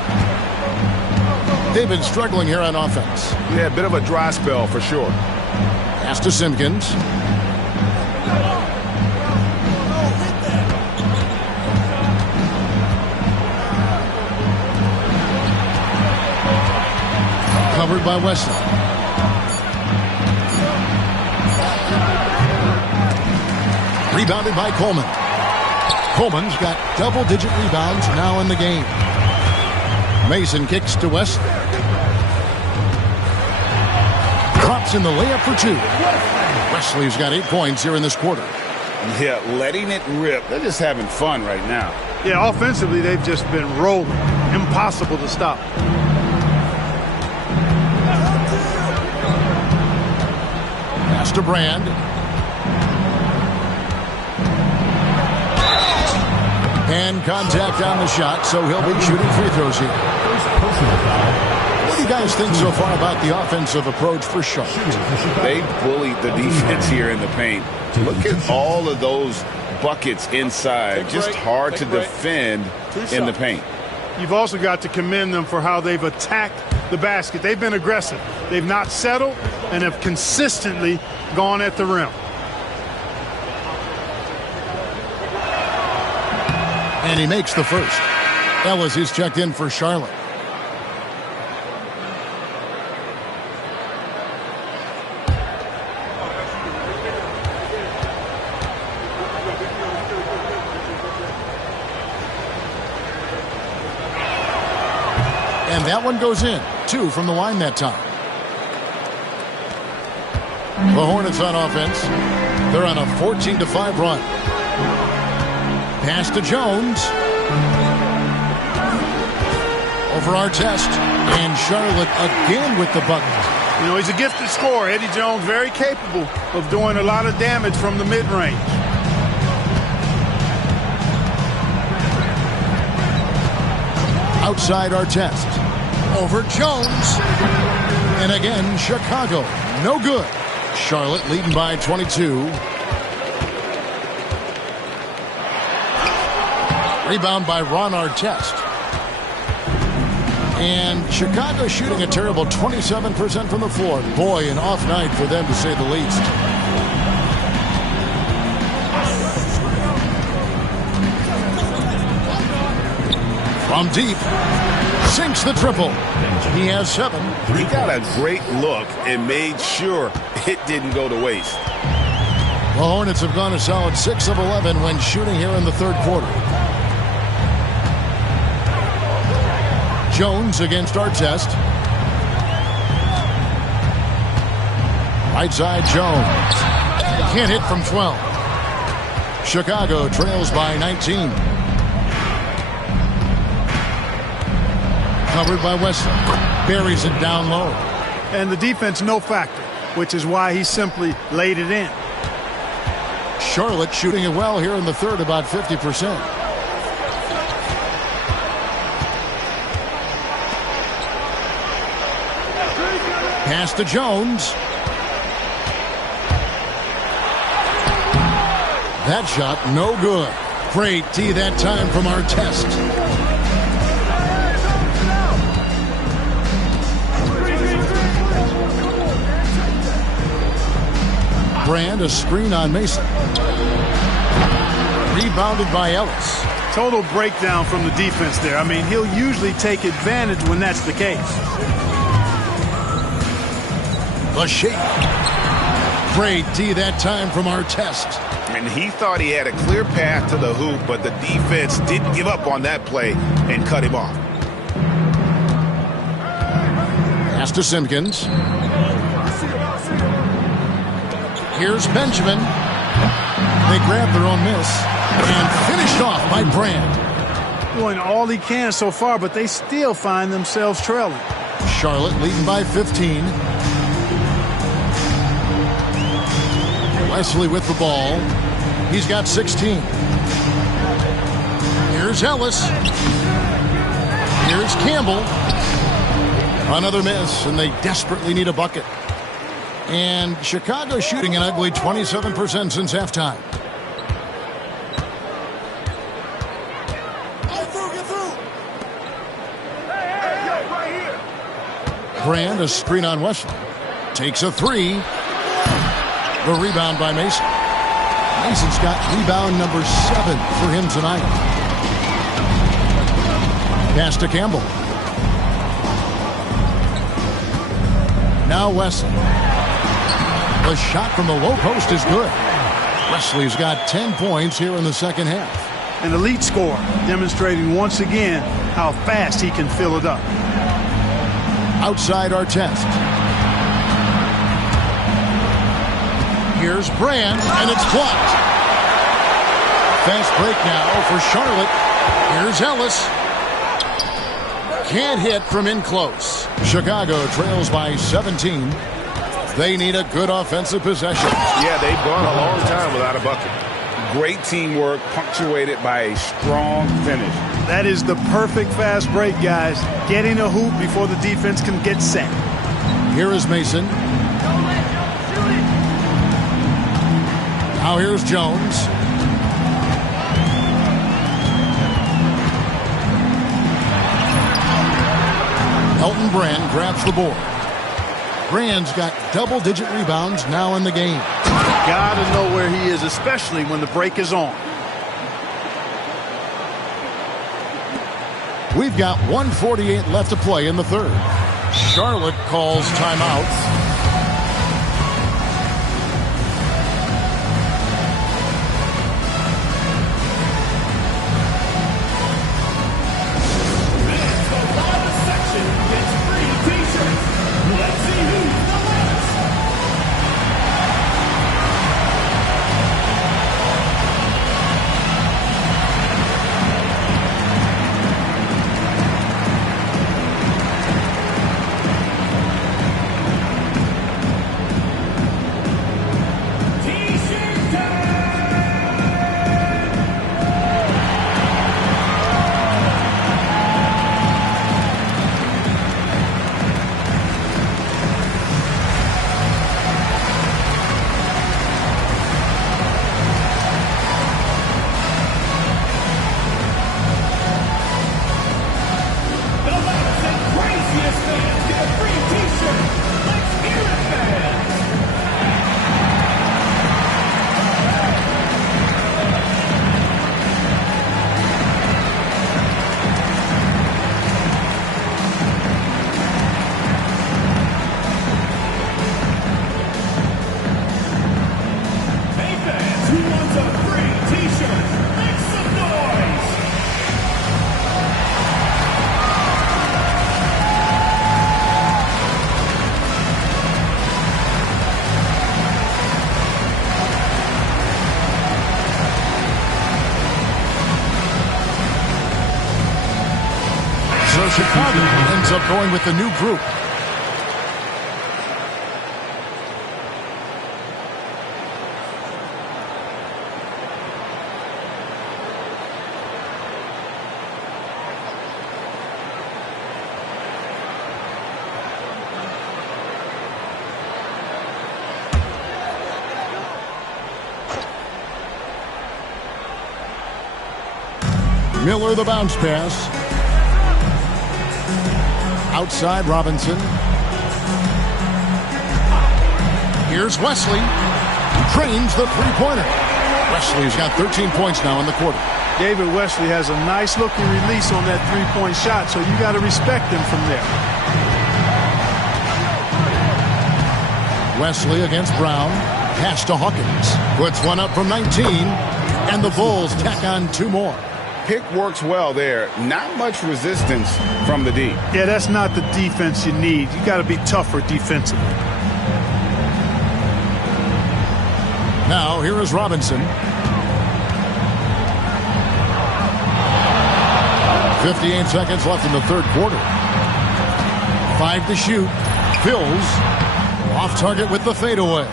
They've been struggling here on offense. Yeah, a bit of a dry spell for sure. Pass to Simpkins. Covered by Wesley. Rebounded by Coleman. Coleman's got double-digit rebounds now in the game. Mason kicks to Wesley. Drops in the layup for 2. Wesley's got 8 points here in this quarter. Yeah, letting it rip. They're just having fun right now. Yeah, offensively, they've just been rolling. Impossible to stop. Pass to Brand. And contact on the shot, so he'll be shooting free throws here. First personal foul. What do you guys think so far about the offensive approach for Charlotte? They bullied the defense here in the paint. Look at all of those buckets inside. Just hard to defend in the paint. You've also got to commend them for how they've attacked the basket. They've been aggressive. They've not settled and have consistently gone at the rim. And he makes the first. Ellis is checked in for Charlotte. And that one goes in. 2 from the line that time. The Hornets on offense. They're on a 14-5 run. Pass to Jones. Over Artest. And Charlotte again with the bucket. You know, he's a gifted scorer. Eddie Jones, very capable of doing a lot of damage from the mid-range. Outside Artest. Over Jones. And again, Chicago. No good. Charlotte leading by 22. Rebound by Ron Artest. And Chicago shooting a terrible 27% from the floor. Boy, an off night for them to say the least. From deep, sinks the triple. He has 7. He got a great look and made sure it didn't go to waste. The Hornets have gone a solid 6 of 11 when shooting here in the third quarter. Jones against Artest. Right side Jones. Can't hit from 12. Chicago trails by 19. Covered by Wesley. Buries it down low. And the defense no factor, which is why he simply laid it in. Charlotte shooting it well here in the third, about 50%. Pass to Jones. That shot no good. Great D that time from Artest. Brand, a screen on Mason. Rebounded by Ellis. Total breakdown from the defense there. I mean, he'll usually take advantage when that's the case. The shake. Great D that time from Artest. And he thought he had a clear path to the hoop, but the defense didn't give up on that play and cut him off. Pass to Simpkins. Here's Benjamin. They grab their own miss and finished off by Brand. Doing all he can so far, but they still find themselves trailing. Charlotte leading by 15. Wesley with the ball. He's got 16. Here's Ellis. Here's Campbell. Another miss, and they desperately need a bucket. And Chicago shooting an ugly 27% since halftime. Brand, a screen on Wesley. Takes a 3. The rebound by Mason. Mason's got rebound number 7 for him tonight. Pass to Campbell. Now Wesley. The shot from the low post is good. Wesley's got 10 points here in the second half. An elite scorer, demonstrating once again how fast he can fill it up. Outside Artest. Here's Brand, and it's blocked. Fast break now for Charlotte. Here's Ellis. Can't hit from in close. Chicago trails by 17. They need a good offensive possession. Yeah, they've gone a long time without a bucket. Great teamwork punctuated by a strong finish. That is the perfect fast break, guys. Getting a hoop before the defense can get set. Here is Mason. Now here's Jones. Elton Brand grabs the board. Brand's got double-digit rebounds now in the game. Gotta know where he is, especially when the break is on. We've got 1:48 left to play in the third. Charlotte calls timeout. Chicago ends up going with the new group. Miller the bounce pass. Outside Robinson. Here's Wesley. Trains the three-pointer. Wesley's got 13 points now in the quarter. David Wesley has a nice looking release on that three-point shot, so you got to respect him from there. Wesley against Brown. Pass to Hawkins. Puts one up from 19. And the Bulls tack on two more. Pick works well there. Not much resistance from the D. Yeah, that's not the defense you need. You got to be tougher defensively. Now, here is Robinson. 58 seconds left in the third quarter. 5 to shoot. Fills. Off target with the fadeaway.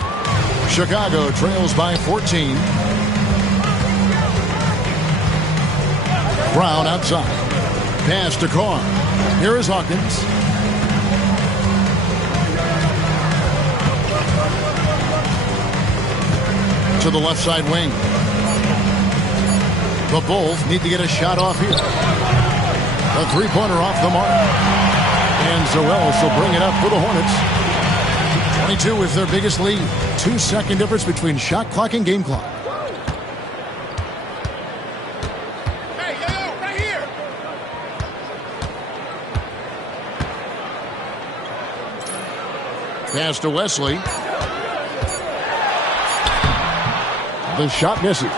Chicago trails by 14. Brown outside. Pass to Carr. Here is Hawkins. To the left side wing. The Bulls need to get a shot off here. A three-pointer off the mark. And Zoelis will bring it up for the Hornets. 22 is their biggest lead. 2-second difference between shot clock and game clock. Pass to Wesley. The shot misses.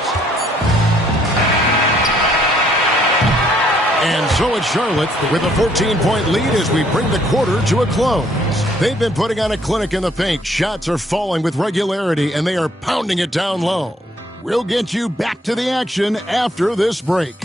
And so it's Charlotte with a 14-point lead as we bring the quarter to a close. They've been putting on a clinic in the paint. Shots are falling with regularity, and they are pounding it down low. We'll get you back to the action after this break.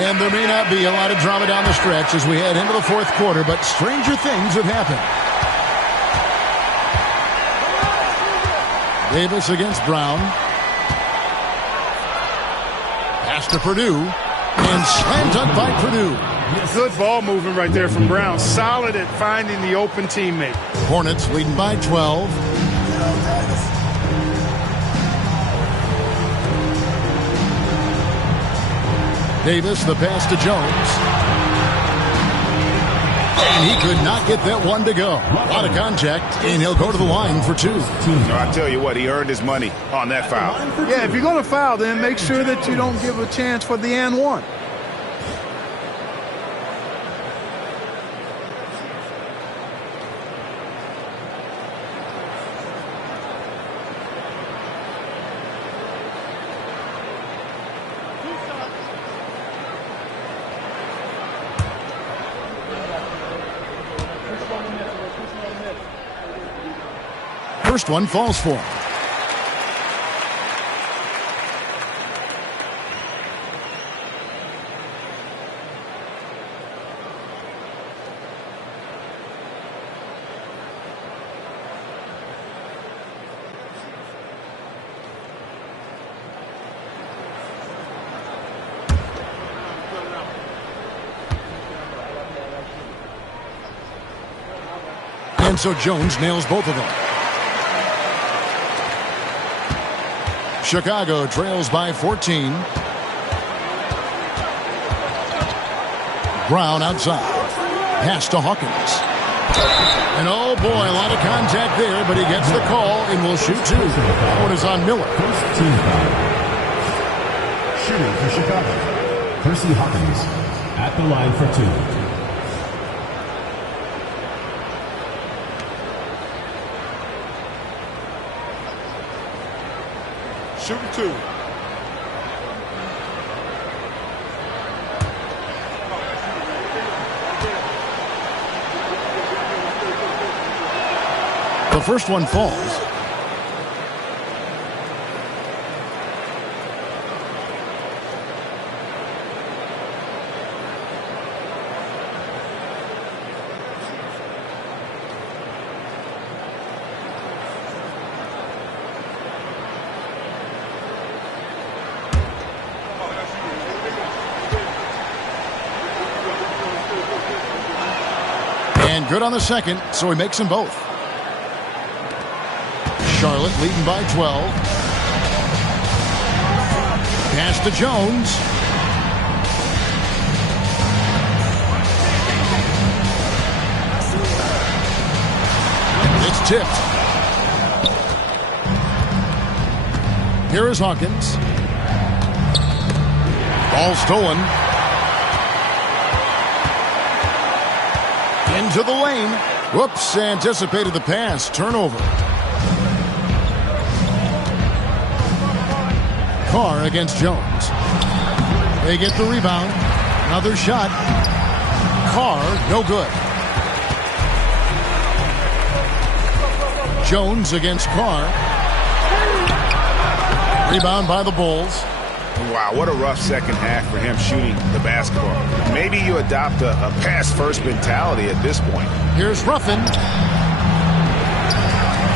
And there may not be a lot of drama down the stretch as we head into the fourth quarter, but stranger things have happened. Davis against Brown. Pass to Purdue. And slam dunk by Purdue. Good ball movement right there from Brown. Solid at finding the open teammate. Hornets leading by 12. Davis, the pass to Jones. And he could not get that one to go. A lot of contact, and he'll go to the line for two. I tell you what, he earned his money on that foul. Yeah, if you're going to foul, then make sure that you don't give a chance for the and one. First one falls for him. And so Jones nails both of them. Chicago trails by 14. Brown outside. Pass to Hawkins. And oh boy, a lot of contact there, but he gets the call and will shoot two. That one is on Miller. First team foul. Shooting for Chicago, Percy Hawkins at the line for two. Shooting two. The first one falls. And good on the second, so he makes them both. Charlotte leading by 12. Pass to Jones. It's tipped. Here is Hawkins. Ball stolen. Into the lane. Whoops, anticipated the pass. Turnover. Carr against Jones. They get the rebound. Another shot. Carr, no good. Jones against Carr. Rebound by the Bulls. Wow, what a rough second half for him shooting the basketball. Maybe you adopt a pass-first mentality at this point. Here's Ruffin.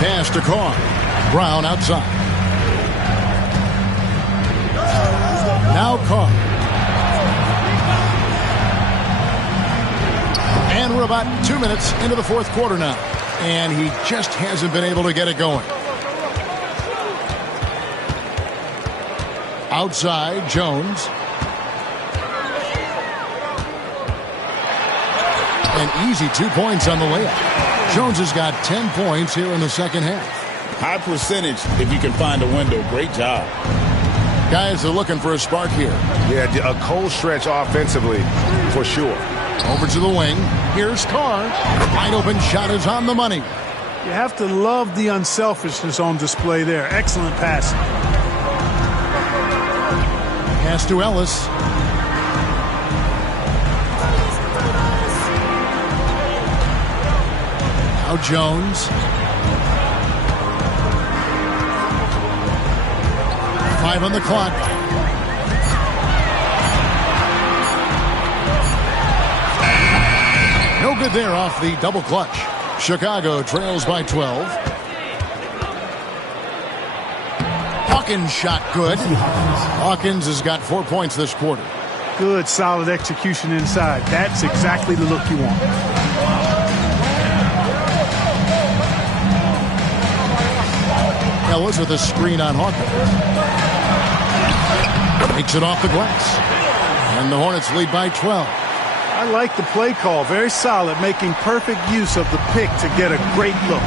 Pass to Carr. Brown outside. Now Carr. And we're about 2 minutes into the fourth quarter now. And he just hasn't been able to get it going. Outside, Jones. An easy 2 points on the layup. Jones has got 10 points here in the second half. High percentage if you can find a window. Great job. Guys are looking for a spark here. Yeah, a cold stretch offensively for sure. Over to the wing. Here's Carr. Wide open shot is on the money. You have to love the unselfishness on display there. Excellent passing. Pass to Ellis. Now Jones. 5 on the clock. No good there off the double clutch. Chicago trails by 12. Hawkins shot good. Hawkins has got 4 points this quarter. Good, solid execution inside. That's exactly the look you want. Ellis with a screen on Hawkins. Takes it off the glass. And the Hornets lead by 12. I like the play call. Very solid, making perfect use of the pick to get a great look.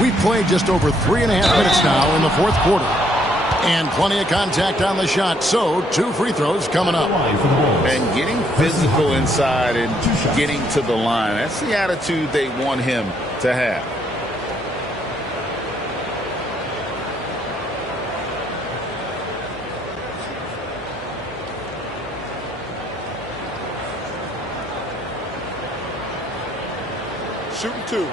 We played just over 3.5 minutes now in the fourth quarter. And plenty of contact on the shot, so 2 free throws coming up. And getting physical inside and getting to the line. That's the attitude they want him to have. Shooting 2.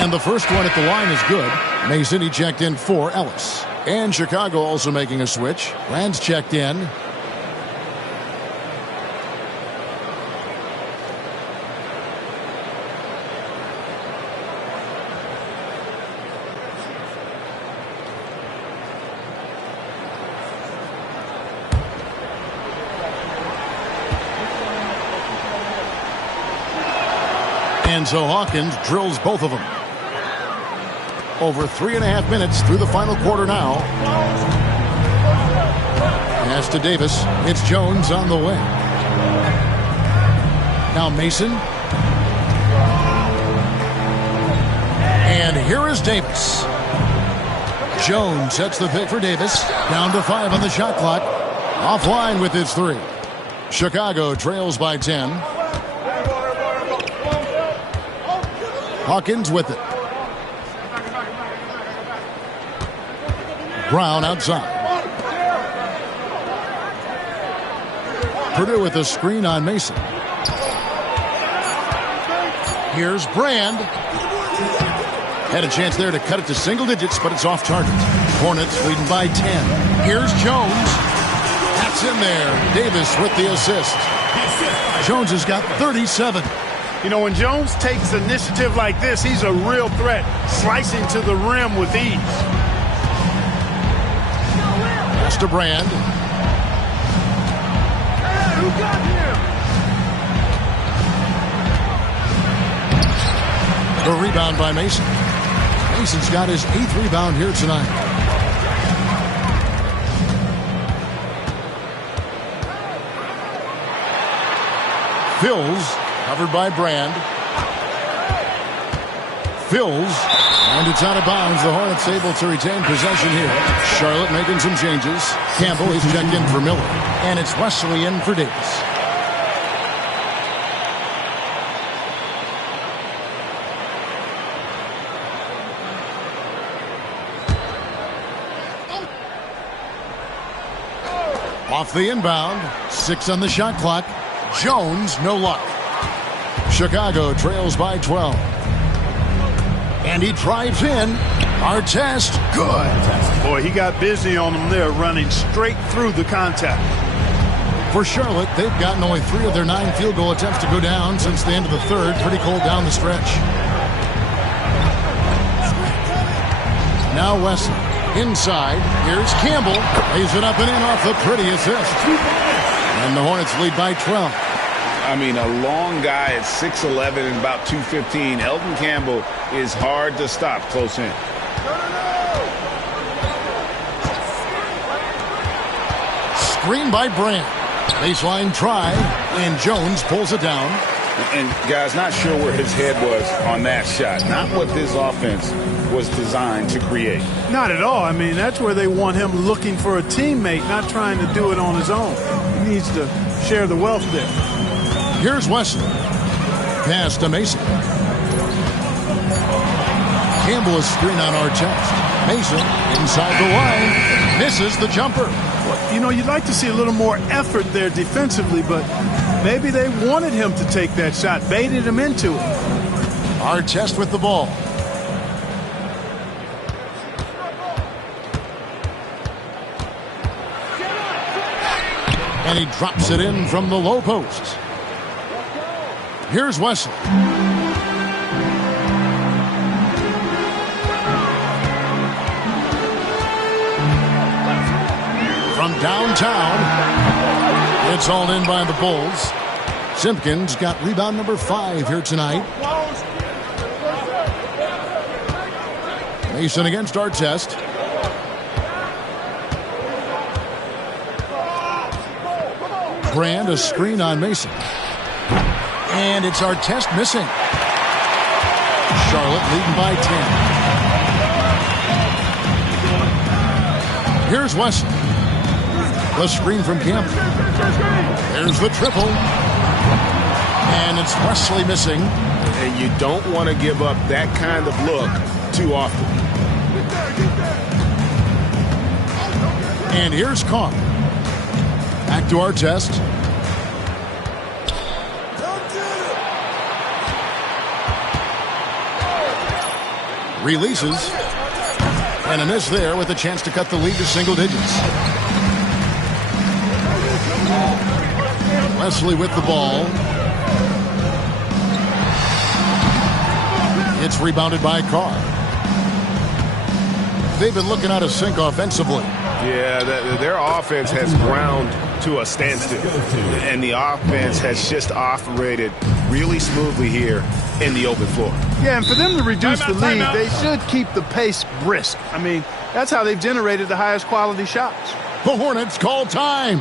And the first one at the line is good. Mason, he checked in for Ellis. And Chicago also making a switch. Rand's checked in. And so Hawkins drills both of them. Over 3.5 minutes through the final quarter now. Pass to Davis. It's Jones on the way. Now Mason. And here is Davis. Jones sets the pick for Davis. Down to 5 on the shot clock. Offline with his 3. Chicago trails by 10. Hawkins with it. Brown outside. Purdue with a screen on Mason. Here's Brand. Had a chance there to cut it to single digits, but it's off target. Hornets leading by 10. Here's Jones. That's in there. Davis with the assist. Jones has got 37. You know, when Jones takes initiative like this, he's a real threat, slicing to the rim with ease. Pass to Brand. Hey, who got him? The rebound by Mason. Mason's got his 8th rebound here tonight. Fills, covered by Brand. Fills, and it's out of bounds. The Hornets able to retain possession here. Charlotte making some changes. Campbell is checked in for Miller. And it's Wesley in for Davis. Off the inbound. 6 on the shot clock. Jones, no luck. Chicago trails by 12. And he drives in. Artest, good. Boy, he got busy on them there, running straight through the contact. For Charlotte, they've gotten only 3 of their 9 field goal attempts to go down since the end of the third. Pretty cold down the stretch. Now Wesley. Inside. Here's Campbell. Lays it up and in off the pretty assist. And the Hornets lead by 12. I mean, a long guy at 6'11 and about 215. Elton Campbell is hard to stop close in. Screen by Brand. Baseline try, and Jones pulls it down. And, guys, not sure where his head was on that shot. Not what this offense was designed to create. Not at all. I mean, that's where they want him looking for a teammate, not trying to do it on his own. He needs to share the wealth there. Here's Wesley. Pass to Mason. Campbell is screen on Artest. Mason inside the line. Misses the jumper. You know, you'd like to see a little more effort there defensively, but maybe they wanted him to take that shot, baited him into it. Artest with the ball. And he drops it in from the low post. Here's Wesley. From downtown, it's all in by the Bulls. Simpkins got rebound number 5 here tonight. Mason against Artest. Brand, a screen on Mason. And it's Artest missing. Charlotte leading by 10. Here's Wesley. The screen from Campbell. There's the triple. And it's Wesley missing. And you don't want to give up that kind of look too often. And here's Carr. Back to Artest. Releases. And a miss there with a chance to cut the lead to single digits. Wesley with the ball. It's rebounded by Carr. They've been looking out of sync offensively. Yeah, their offense has ground to a standstill. And the offense has just operated really smoothly here in the open floor. Yeah, and for them to reduce the lead, they should keep the pace brisk. I mean, that's how they've generated the highest quality shots. The Hornets call time.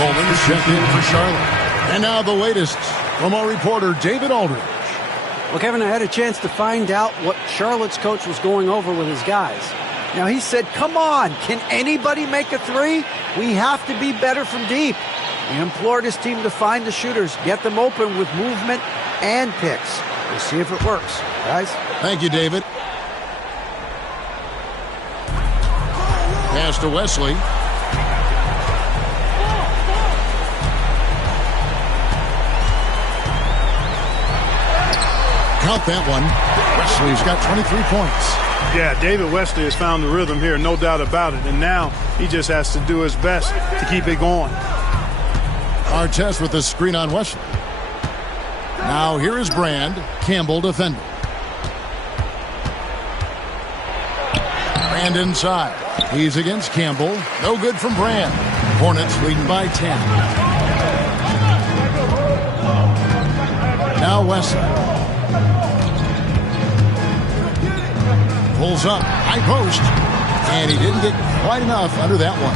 Coleman's checked in for Charlotte. And now the latest from our reporter, David Aldridge. Well, Kevin, I had a chance to find out what Charlotte's coach was going over with his guys. Now, he said, come on, can anybody make a three? We have to be better from deep. He implored his team to find the shooters, get them open with movement and picks. We'll see if it works, guys. Thank you, David. Pass to Wesley. Count that one. Wesley's got 23 points. Yeah, David Wesley has found the rhythm here, no doubt about it. And now he just has to do his best to keep it going. Artest with the screen on Wesley. Now here is Brand. Campbell defending. Brand inside. He's against Campbell. No good from Brand. Hornets leading by 10. Now Wesley. Pulls up. High post. And he didn't get quite enough under that one.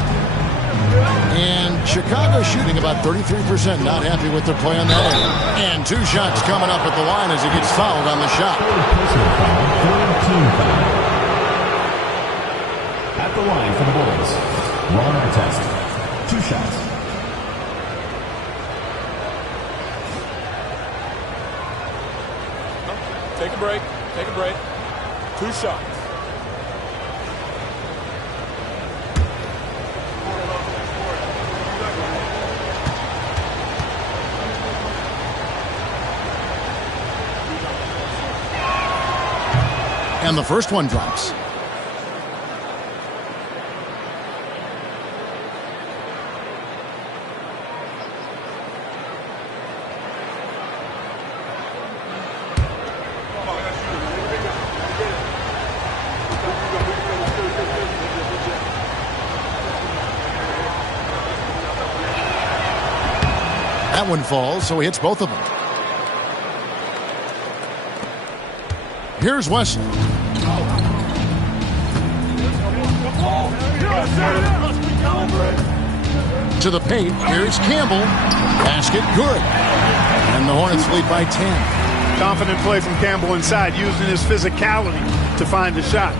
And Chicago shooting about 33%. Not happy with their play on that end. And two shots coming up at the line as he gets fouled on the shot. At the line for the Bulls, Ron Artest. 2 shots. Take a break. Take a break. 2 shots. And the first one drops. That one falls, so he hits both of them. Here's Wesley. To the paint. Here's Campbell. Basket good. And the Hornets lead by 10. Confident play from Campbell inside, using his physicality to find the shot.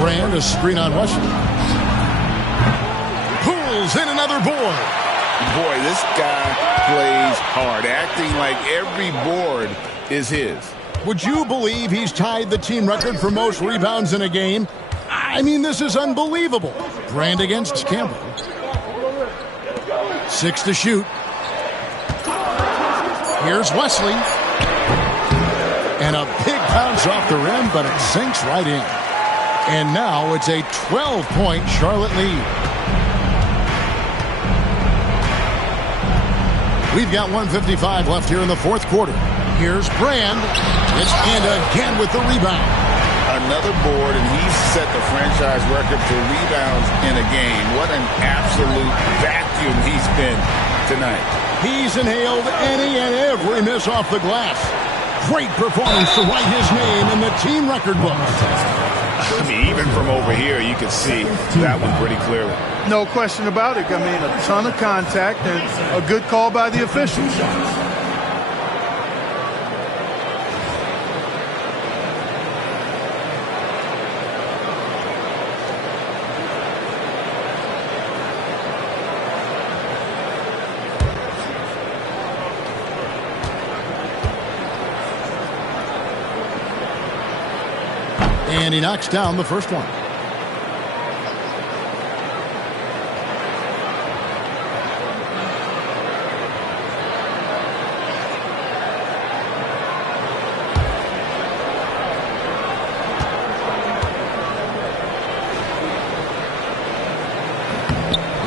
Brand, a screen on Wesley. Pulls in another board. Boy, this guy plays hard, acting like every board is his. Would you believe he's tied the team record for most rebounds in a game? I mean, this is unbelievable. Brand against Campbell. 6 to shoot. Here's Wesley. And a big bounce off the rim, but it sinks right in. And now it's a 12-point Charlotte lead. We've got 1:55 left here in the fourth quarter. Here's Brand. It's and again with the rebound. Another board, and he's set the franchise record for rebounds in a game. What an absolute vacuum he's been tonight. He's inhaled any and every miss off the glass. Great performance to write his name in the team record book. I mean, even from over here, you can see that one pretty clearly. No question about it. I mean, a ton of contact and a good call by the officials. And he knocks down the first one.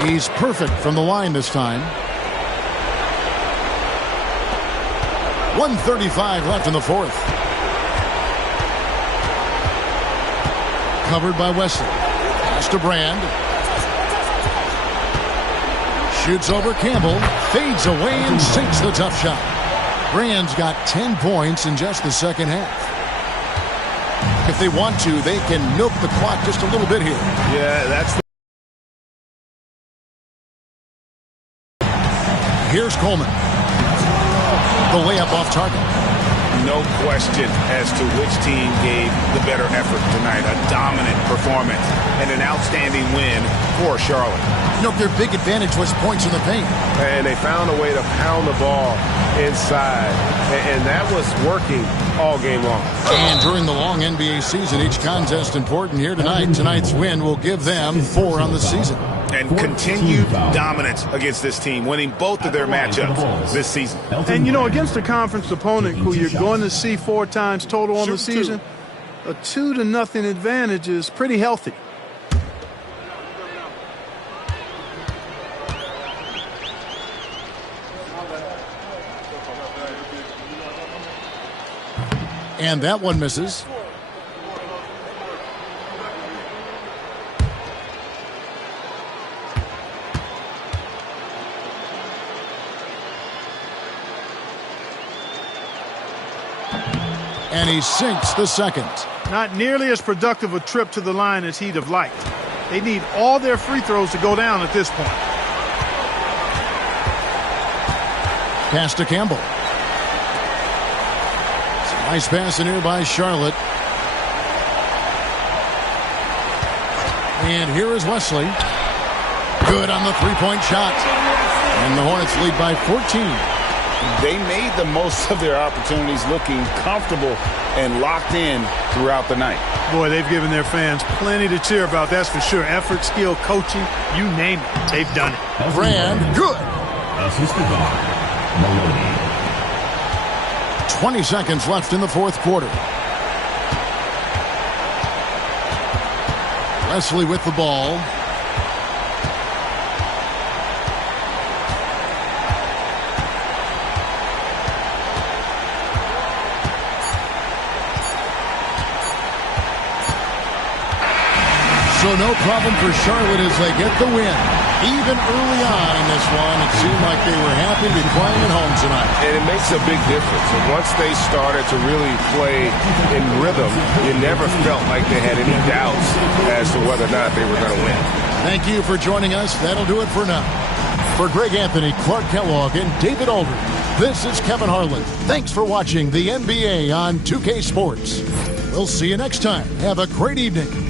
He's perfect from the line this time. 1:35 left in the fourth. Covered by Wesley. Pass to Brand. Shoots over Campbell. Fades away and sinks the tough shot. Rand's got 10 points in just the second half. If they want to, they can milk the clock just a little bit here. Yeah, that's Here's Coleman. The layup off target. no question as to which team gave the better effort tonight. A dominant performance and an outstanding win for Charlotte. Their big advantage was points in the paint. And they found a way to pound the ball inside. And that was working all game long. And during the long NBA season, each contest important here tonight. Tonight's win will give them 4 on the season. And continued dominance against this team, winning both of their matchups this season. And, against a conference opponent who you're going to see 4 times total on the season, a 2-0 advantage is pretty healthy. And that one misses. And he sinks the second. Not nearly as productive a trip to the line as he'd have liked. They need all their free throws to go down at this point. Pass to Campbell. Nice pass in here by Charlotte. And here is Wesley. Good on the three-point shot. And the Hornets lead by 14. They made the most of their opportunities, looking comfortable and locked in throughout the night. Boy, they've given their fans plenty to cheer about, that's for sure. Effort, skill, coaching, you name it, they've done it. Rand, good. Assistant guard, Maloney. 20 seconds left in the fourth quarter. Wesley with the ball. So no problem for Charlotte as they get the win. Even early on in this one, it seemed like they were happy to be playing at home tonight. And it makes a big difference. And once they started to really play in rhythm, you never felt like they had any doubts as to whether or not they were going to win. Thank you for joining us. That'll do it for now. For Greg Anthony, Clark Kellogg, and David Aldridge, this is Kevin Harlan. Thanks for watching the NBA on 2K Sports. We'll see you next time. Have a great evening.